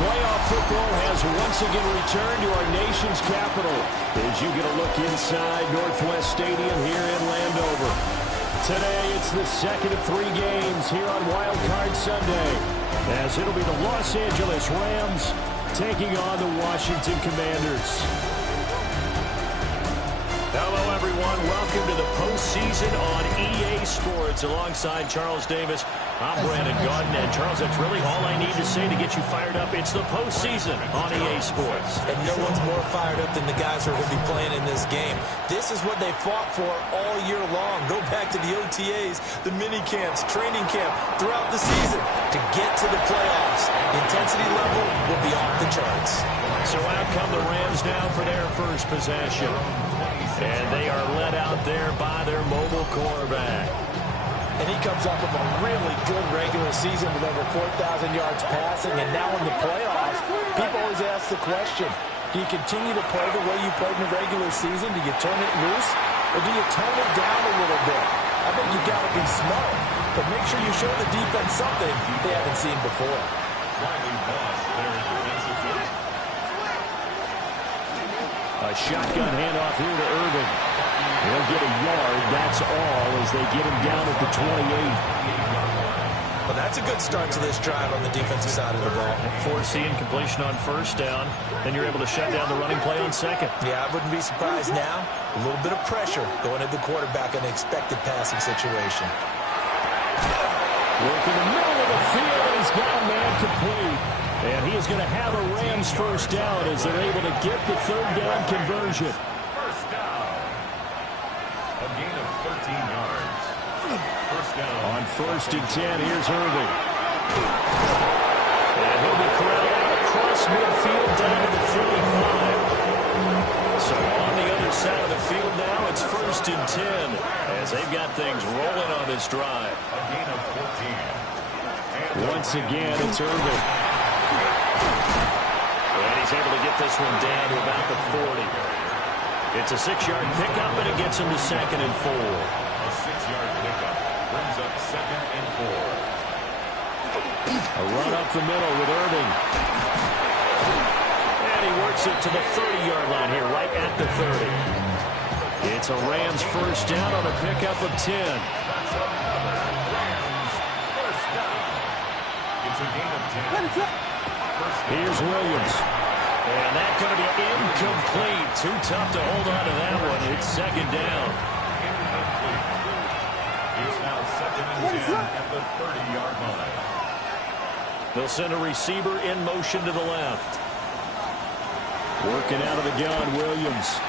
Playoff football has once again returned to our nation's capital as you get a look inside Northwest Stadium here in Landover. Today, it's the second of 3 games here on Wild Card Sunday, as it'll be the Los Angeles Rams taking on the Washington Commanders. Hello, everyone. Welcome to the postseason on EA Sports. Alongside Charles Davis, I'm Brandon Gaudin. And, Charles, that's really all I need to say to get you fired up. It's the postseason on EA Sports. And no one's more fired up than the guys who are going to be playing in this game. This is what they fought for all year long. Go back to the OTAs, the mini camps, training camp, throughout the season to get to the playoffs. The intensity level will be off the charts. So out come the Rams now for their first possession. And they are led out there by their mobile quarterback. And he comes up with a really good regular season with over 4,000 yards passing. And now in the playoffs, people always ask the question, do you continue to play the way you played in the regular season? Do you turn it loose? Or do you tone it down a little bit? I think you got to be smart. But make sure you show the defense something they haven't seen before. A shotgun handoff here to Irvin. He'll get a yard, that's all, as they get him down at the 28. Well, that's a good start to this drive on the defensive side of the ball. Foreseeing completion on first down, then you're able to shut down the running play on second. Yeah, I wouldn't be surprised now. A little bit of pressure going at the quarterback in an expected passing situation. Work in the middle of the field, and he's got a man complete. And he is going to have a Rams first down as they're able to get the third down conversion. First down. A gain of 13 yards. First down. On 1st and 10, here's Irving. And he'll be corralled out across midfield down to the 35. So on the other side of the field now, it's 1st and 10 as they've got things rolling on this drive. A gain of 14. Once again, it's Irving. And he's able to get this one down to about the 40. It's a 6-yard pickup, and it gets him to 2nd and 4. A 6-yard pickup brings up 2nd and 4. A run up the middle with Irving. And he works it to the 30-yard line here, right at the 30. It's a Rams first down on a pickup of 10. That's another Rams first down. It's a gain of 10. Here's Williams. And that's going to be incomplete. Too tough to hold on to that one. It's second down. Incomplete. It's now second and 10 at the 30-yard line. They'll send a receiver in motion to the left. Working out of the gun, Williams.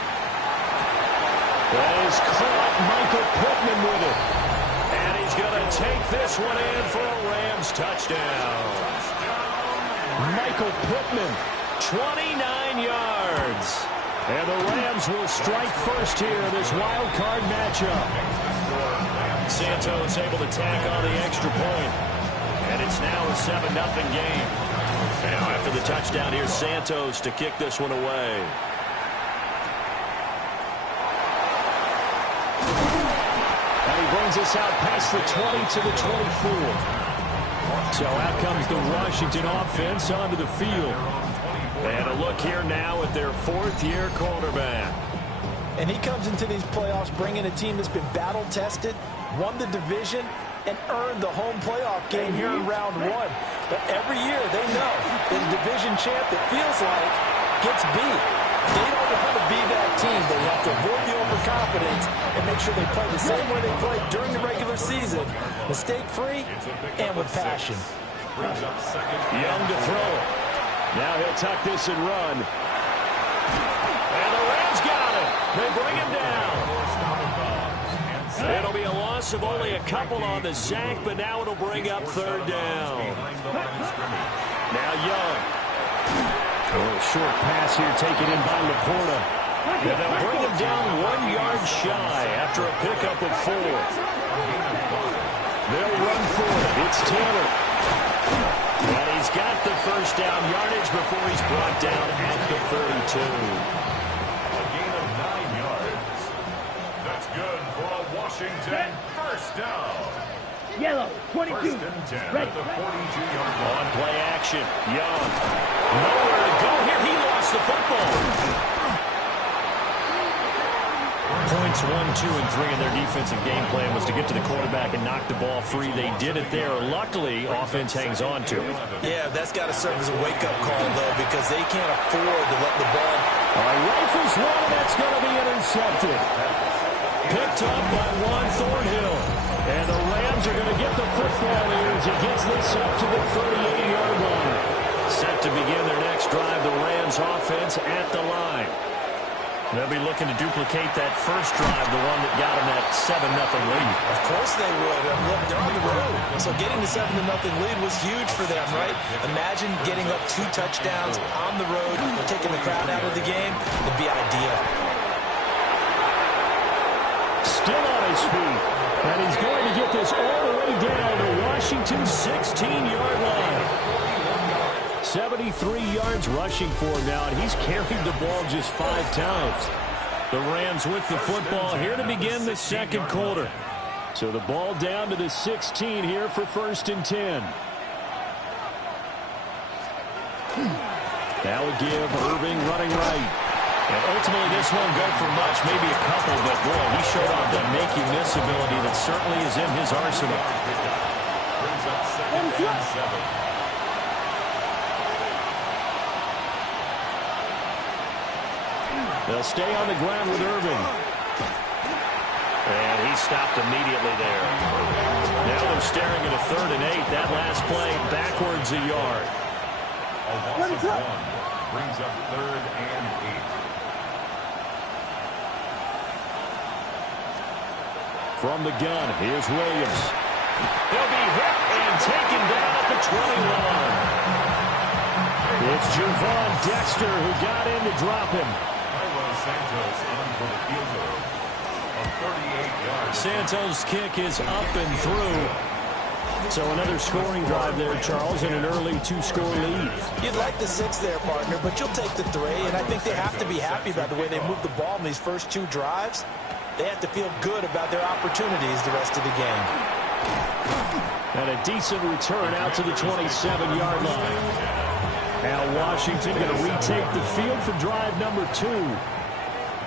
That is caught. Michael Pittman with it. And he's going to take this one in for a Rams touchdown. Michael Pittman, 29 yards. And the Rams will strike first here in this wild card matchup. Santos able to tack on the extra point. And it's now a 7-0 game. Now after the touchdown, here's Santos to kick this one away. And he brings us out past the 20 to the 24. So out comes the Washington offense onto the field. And a look here now at their fourth-year quarterback. And he comes into these playoffs bringing a team that's been battle-tested, won the division, and earned the home playoff game here in round one. But every year they know that a division champ that feels like gets beat. They don't want to be that team. They have to avoid the overconfidence and make sure they play the same way they played during the regular season, mistake-free and with passion. Young to throw it. Now he'll tuck this and run. And the Rams got it. They bring him down. It'll be a loss of only a couple on the sack, but now it'll bring up third down. Now Young. A little short pass here taken in by Laporta. And they'll bring him down 1 yard shy after a pickup of 4. They'll run for it. It's Taylor. And he's got the first down yardage before he's brought down at the 32. A gain of 9 yards. That's good for a Washington first down. Yellow, 22. First and 10 at the 42-yard line. On play action. Young. Nowhere to go here. He lost the football. Points 1, 2, and 3 in their defensive game plan was to get to the quarterback and knock the ball free. They did it there. Luckily, offense hangs on to it. Yeah, that's got to serve as a wake-up call, though, because they can't afford to let the ball. All right, rifles one, and that's going to be intercepted. Picked up by Juan Thornhill. And the Rams are going to get the football here as he gets this up to the 38-yard line. Set to begin their next drive, the Rams offense at the line. They'll be looking to duplicate that first drive, the one that got them that 7-0 lead. Of course they would. Look, they're on the road. So getting the 7-0 lead was huge for them, right? Imagine getting up 2 touchdowns on the road, taking the crowd out of the game. It'd be ideal. Still on his feet. And he's going to get this all the way down to Washington's 16-yard line. 73 yards rushing for him now, and he's carried the ball just 5 times. The Rams with the football here to begin the second quarter. So the ball down to the 16 here for first and 10. That would give Irving running right. And ultimately, this won't go for much, maybe a couple, but boy, he showed off that make-you-miss ability that certainly is in his arsenal. Brings up second and 7. They'll stay on the ground with Irving. And he stopped immediately there. Now they're staring at a 3rd and 8. That last play backwards a yard. A loss of 1 brings up 3rd and 8. From the gun, here's Williams. He'll be hit and taken down at the 21. It's Javon Dexter who got in to drop him. Santos on for the field goal of 38 yards. Santos' kick is up and through. So another scoring drive there, Charles, and an early 2-score lead. You'd like the 6 there, partner, but you'll take the 3, and I think they have to be happy about the way they moved the ball in these first 2 drives. They have to feel good about their opportunities the rest of the game. And a decent return out to the 27-yard line. Now Washington going to retake the field for drive number 2.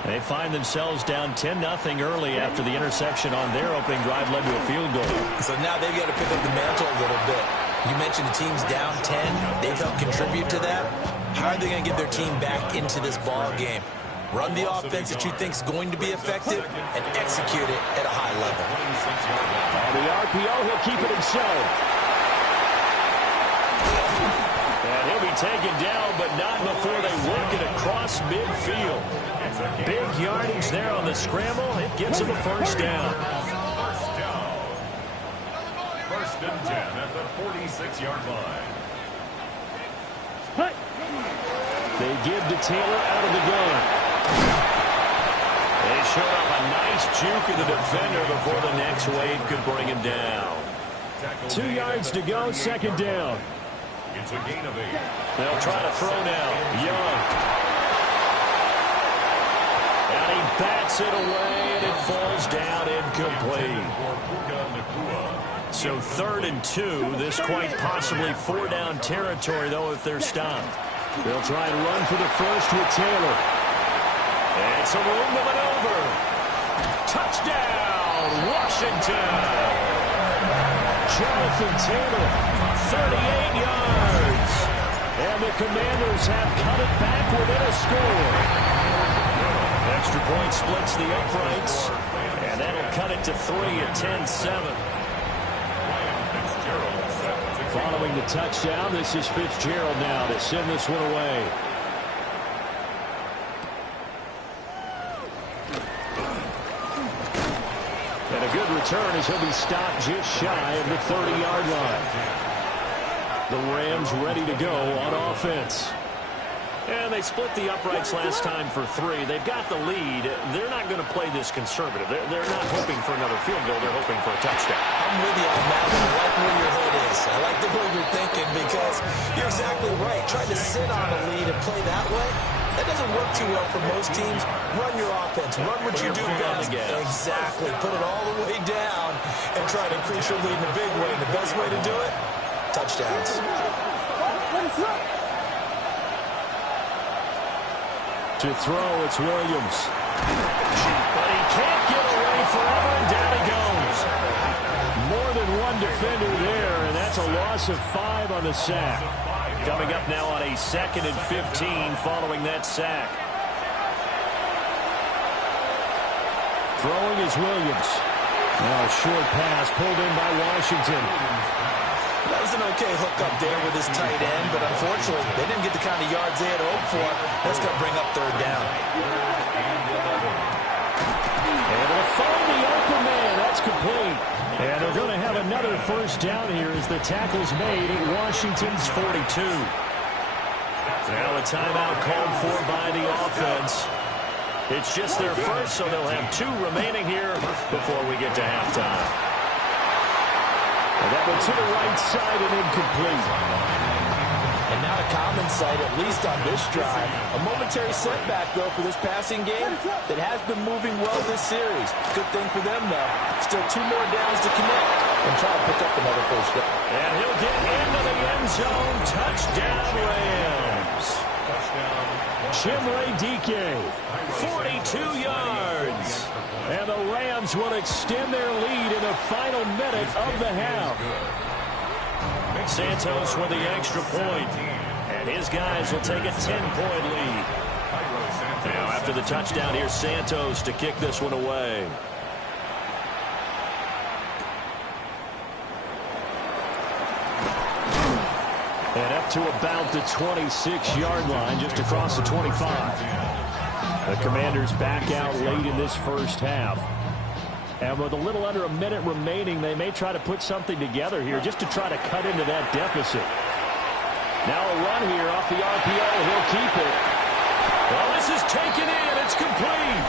They find themselves down 10-0 early after the interception on their opening drive led to a field goal. So now they've got to pick up the mantle a little bit. You mentioned the team's down 10. They've helped contribute to that. How are they going to get their team back into this ball game? Run the offense that you think is going to be effective and execute it at a high level. On the RPO, he'll keep it himself. And he'll be taken down, but not before they work it across midfield. Big yardage there on the scramble. It gets him a first down. First and 10 at the 46-yard line. They give to Taylor out of the gun. They showed up a nice juke of the defender before the next wave could bring him down. 2 yards to go, second down. It's a gain of 8. They'll try to throw now. Young. And he bats it away, and it falls down incomplete. So 3rd and 2. This quite possibly 4-down territory, though, if they're stopped. They'll try and run for the first with Taylor. And some room to maneuver. Touchdown, Washington. Jonathan Taylor, 38 yards. And the Commanders have cut it back within a score. Extra point splits the uprights. And that'll cut it to 3 at 10-7. Following the touchdown, this is Fitzgerald now to send this one away. And a good return as he'll be stopped just shy of the 30-yard line. The Rams ready to go on offense. And they split the uprights last time for 3. They've got the lead. They're not going to play this conservative. They're not hoping for another field goal. They're hoping for a touchdown. I'm with you on that one. I like where your head is. I like the way you're thinking because you're exactly right. Trying to sit on a lead and play that way, that doesn't work too well for most teams. Run your offense. Run what you do best. Exactly. Put it all the way down and try to increase your lead in a big way. And the best way to do it, touchdowns. To throw, it's Williams. But he can't get away forever, and down he goes. More than one defender there, and that's a loss of 5 on the sack. Coming up now on a 2nd and 15 following that sack. Throwing is Williams. Now a short pass pulled in by Washington. That was an okay hook up there with his tight end, but unfortunately, they didn't get the kind of yards they had hoped for. That's going to bring up 3rd down. And they'll find the open man. That's complete. And they're going to have another first down here as the tackle's made at Washington's 42. Now a timeout called for by the offense. It's just their first, so they'll have 2 remaining here before we get to halftime. And that went to the right side and incomplete. And not a common sight, at least on this drive. A momentary setback, though, for this passing game that has been moving well this series. Good thing for them, though. Still 2 more downs to connect and try to pick up another first down. And he'll get into the end zone. Touchdown, Rams. Chimere Dike, 42 yards. And the Rams will extend their lead in the final minute of the half. Santos with the extra point. And his guys will take a 10-point lead. Now after the touchdown, here's Santos to kick this one away. And up to about the 26-yard line, just across the 25. The Commanders back out late in this first half. And with a little under a minute remaining, they may try to put something together here just to try to cut into that deficit. Now a run here off the RPO. He'll keep it. Well, this is taken in. It's complete.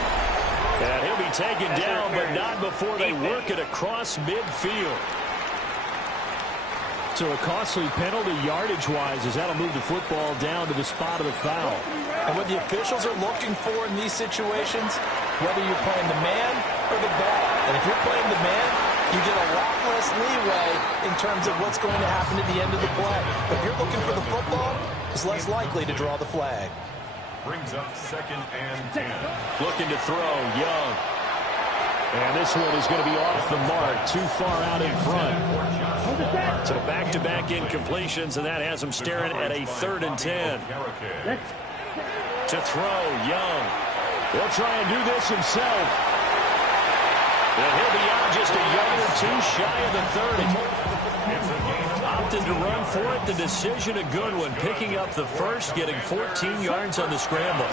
And he'll be taken down, but not before they work it across midfield. So a costly penalty yardage-wise as that'll move the football down to the spot of the foul. And what the officials are looking for in these situations, whether you're playing the man or the back, and if you're playing the man, you get a lot less leeway in terms of what's going to happen at the end of the play. If you're looking for the football, it's less likely to draw the flag. Brings up 2nd and 10. Looking to throw, Young. And this one is going to be off the mark, too far out in front. So back-to-back incompletions, and that has him staring at a 3rd and 10. To throw, Young. He'll try and do this himself. And he'll be out just a yard or two shy of the 30. Opted to run for it. The decision a good one. Picking up the first, getting 14 yards on the scramble.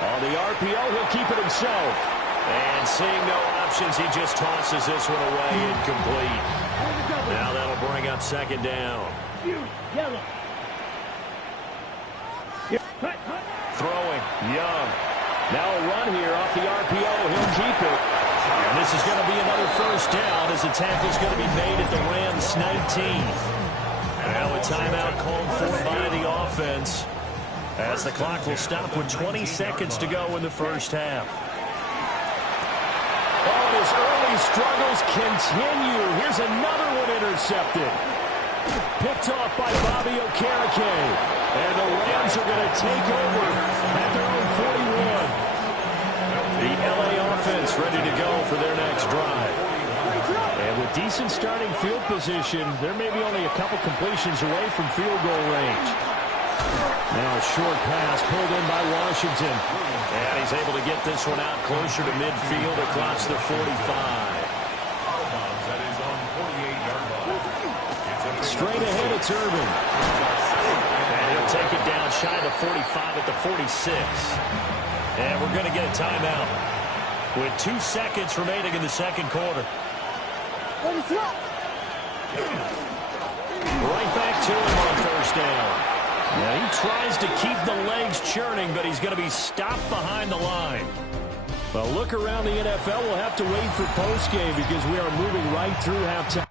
On the RPO, he'll keep it himself. And seeing no options, he just tosses this one away, incomplete. Now that'll bring up 2nd down. Throwing, Young. Now a run here off the RPO. He'll keep it. And this is going to be another 1st down as the tackle's going to be made at the Rams 19. Now a timeout called for by the offense as the clock will stop with 20 seconds to go in the 1st half. Oh, and his early struggles continue. Here's another one intercepted. Picked off by Bobby Okereke. And the Rams are going to take over at their own 41. The LA offense ready to go for their next drive. And with decent starting field position, there may be only a couple completions away from field goal range. Now a short pass pulled in by Washington. And he's able to get this one out closer to midfield across the 45. Straight ahead, it's Irvin. And he'll take it down shy of the 45 at the 46. And we're going to get a timeout with 2 seconds remaining in the 2nd quarter. Right back to him on 1st down. Now he tries to keep the legs churning, but he's going to be stopped behind the line. Well, look around the NFL. We'll have to wait for postgame because we are moving right through halftime.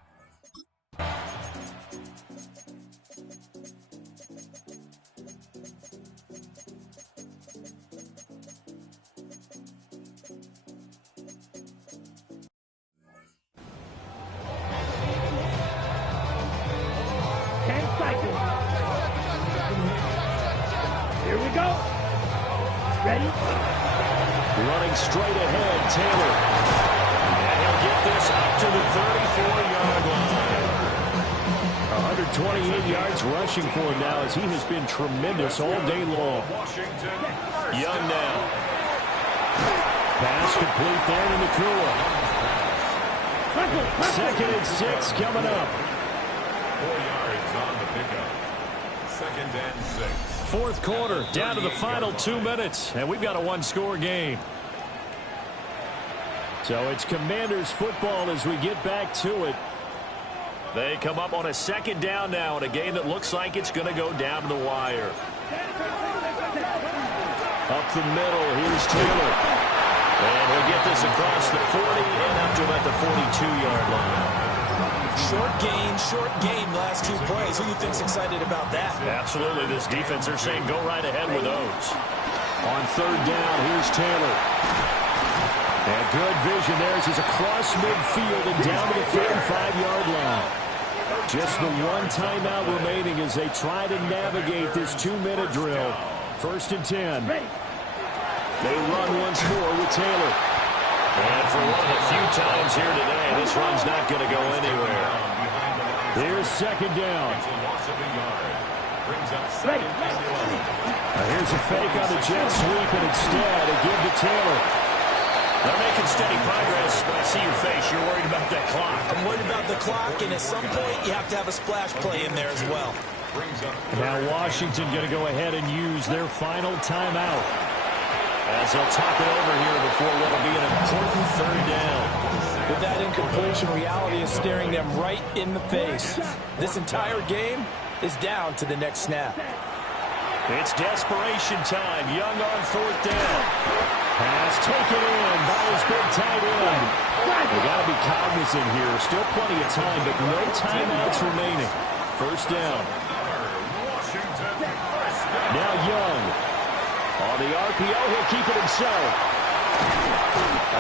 Here we go. Ready? Running straight ahead, Taylor. And he'll get this up to the 34-yard line. 128 yards rushing for him now as he has been tremendous all day long. Young now. Pass complete there to Nacua. 2nd and 6 coming up. 4 yards on the pickup. 2nd and 6. 4th quarter, down to the final 2 minutes, and we've got a 1-score game. So it's Commanders football as we get back to it. They come up on a 2nd down now in a game that looks like it's going to go down to the wire. Up the middle, here's Taylor. And he'll get this across the 40 and up to about the 42-yard line. Short gain the last 2 plays. Who do you think's excited about that? Absolutely. This defense, they're saying go right ahead with those. On 3rd down, here's Taylor. And good vision there as he's across midfield and down to the 35-yard line. Just the 1 timeout remaining as they try to navigate this 2-minute drill. 1st and 10. They run once more with Taylor. And for one of the few times here today, this run's not going to go anywhere. Here's 2nd down. Here's a fake on the jet sweep, and instead a give to Taylor. They're making steady progress, but I see your face. You're worried about that clock. I'm worried about the clock, and at some point you have to have a splash play in there as well. Now Washington going to go ahead and use their final timeout as they'll talk it over here before what will be an important 3rd down. With that incompletion, reality is staring them right in the face. This entire game is down to the next snap. It's desperation time. Young on 4th down. Pass taken in by his big tight end. They got to be cognizant here. Still plenty of time, but no timeouts remaining. 1st down. Now Young. On the RPO, he'll keep it himself.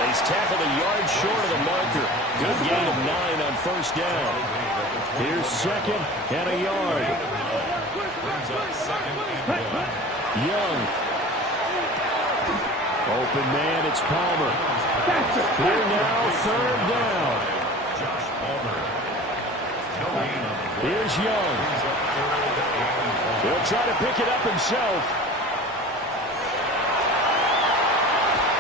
He's tackled a yard short of the marker. Good gain of 9 on 1st down. Here's 2nd and a yard. Young. Open man, it's Palmer. Here now, third down. Here's Young. He'll try to pick it up himself.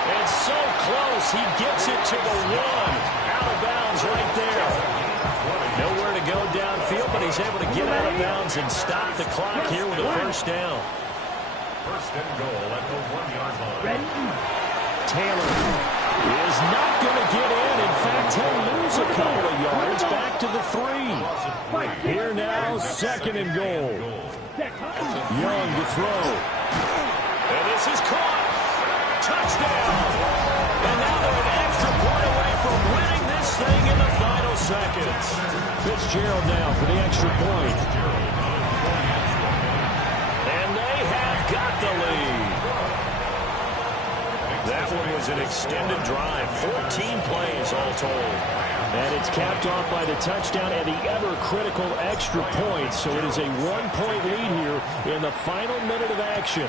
And so close, he gets it to the 1. Out of bounds right there. Nowhere to go downfield, but he's able to get out of bounds and stop the clock here with a first down. First and goal at the 1-yard line. Taylor is not going to get in. In fact, he'll lose a couple of yards back to the 3. Here now, second and goal. Young to throw. And this is caught. Touchdown. And now they're an extra point away from winning this thing in the final seconds. Fitzgerald now for the extra point. And they have got the lead. That one was an extended drive. 14 plays all told. And it's capped off by the touchdown and the ever-critical extra point. So it is a 1-point lead here in the final minute of action.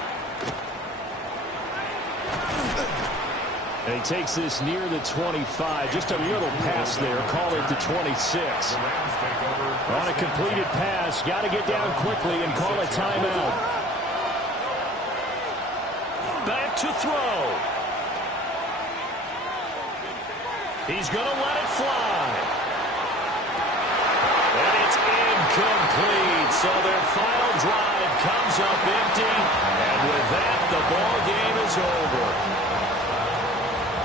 And he takes this near the 25. Just a little pass there. Call it the 26. On a completed pass. Got to get down quickly and call a timeout. Back to throw. He's going to let it fly. And it's incomplete. So their final drive comes up empty. And with that, the ball game is over.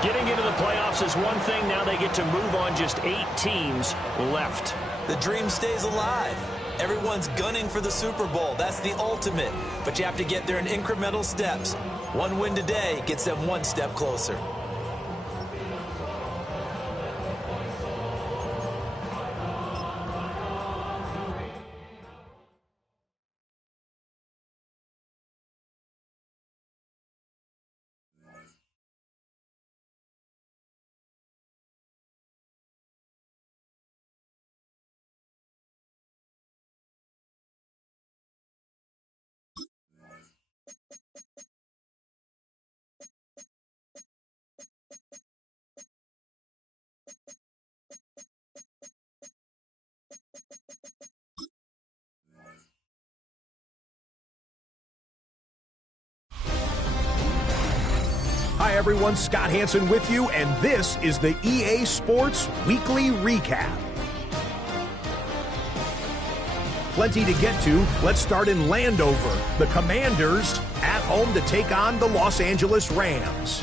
Getting into the playoffs is one thing. Now they get to move on. Just 8 teams left. The dream stays alive. Everyone's gunning for the Super Bowl. That's the ultimate. But you have to get there in incremental steps. One win today gets them one step closer. Hi everyone, Scott Hansen with you, and this is the EA Sports Weekly Recap. Plenty to get to. Let's start in Landover. The Commanders at home to take on the Los Angeles Rams.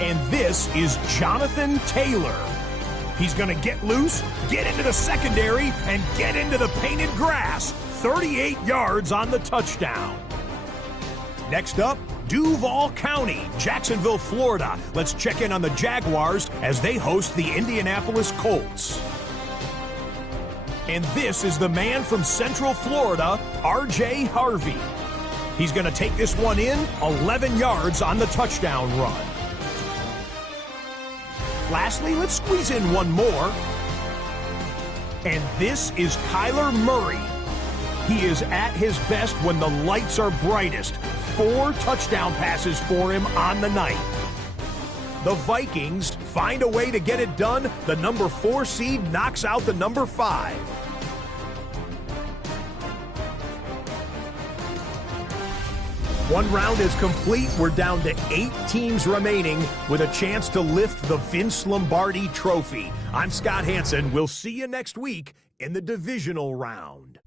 And this is Jonathan Taylor. He's going to get loose, get into the secondary, and get into the painted grass. 38 yards on the touchdown. Next up, Duval County, Jacksonville, Florida. Let's check in on the Jaguars as they host the Indianapolis Colts. And this is the man from Central Florida, R.J. Harvey. He's going to take this one in, 11 yards on the touchdown run. Lastly, let's squeeze in one more. And this is Kyler Murray. He is at his best when the lights are brightest. 4 touchdown passes for him on the night. The Vikings find a way to get it done. The number 4 seed knocks out the number 5. One round is complete. We're down to 8 teams remaining with a chance to lift the Vince Lombardi Trophy. I'm Scott Hansen. We'll see you next week in the divisional round.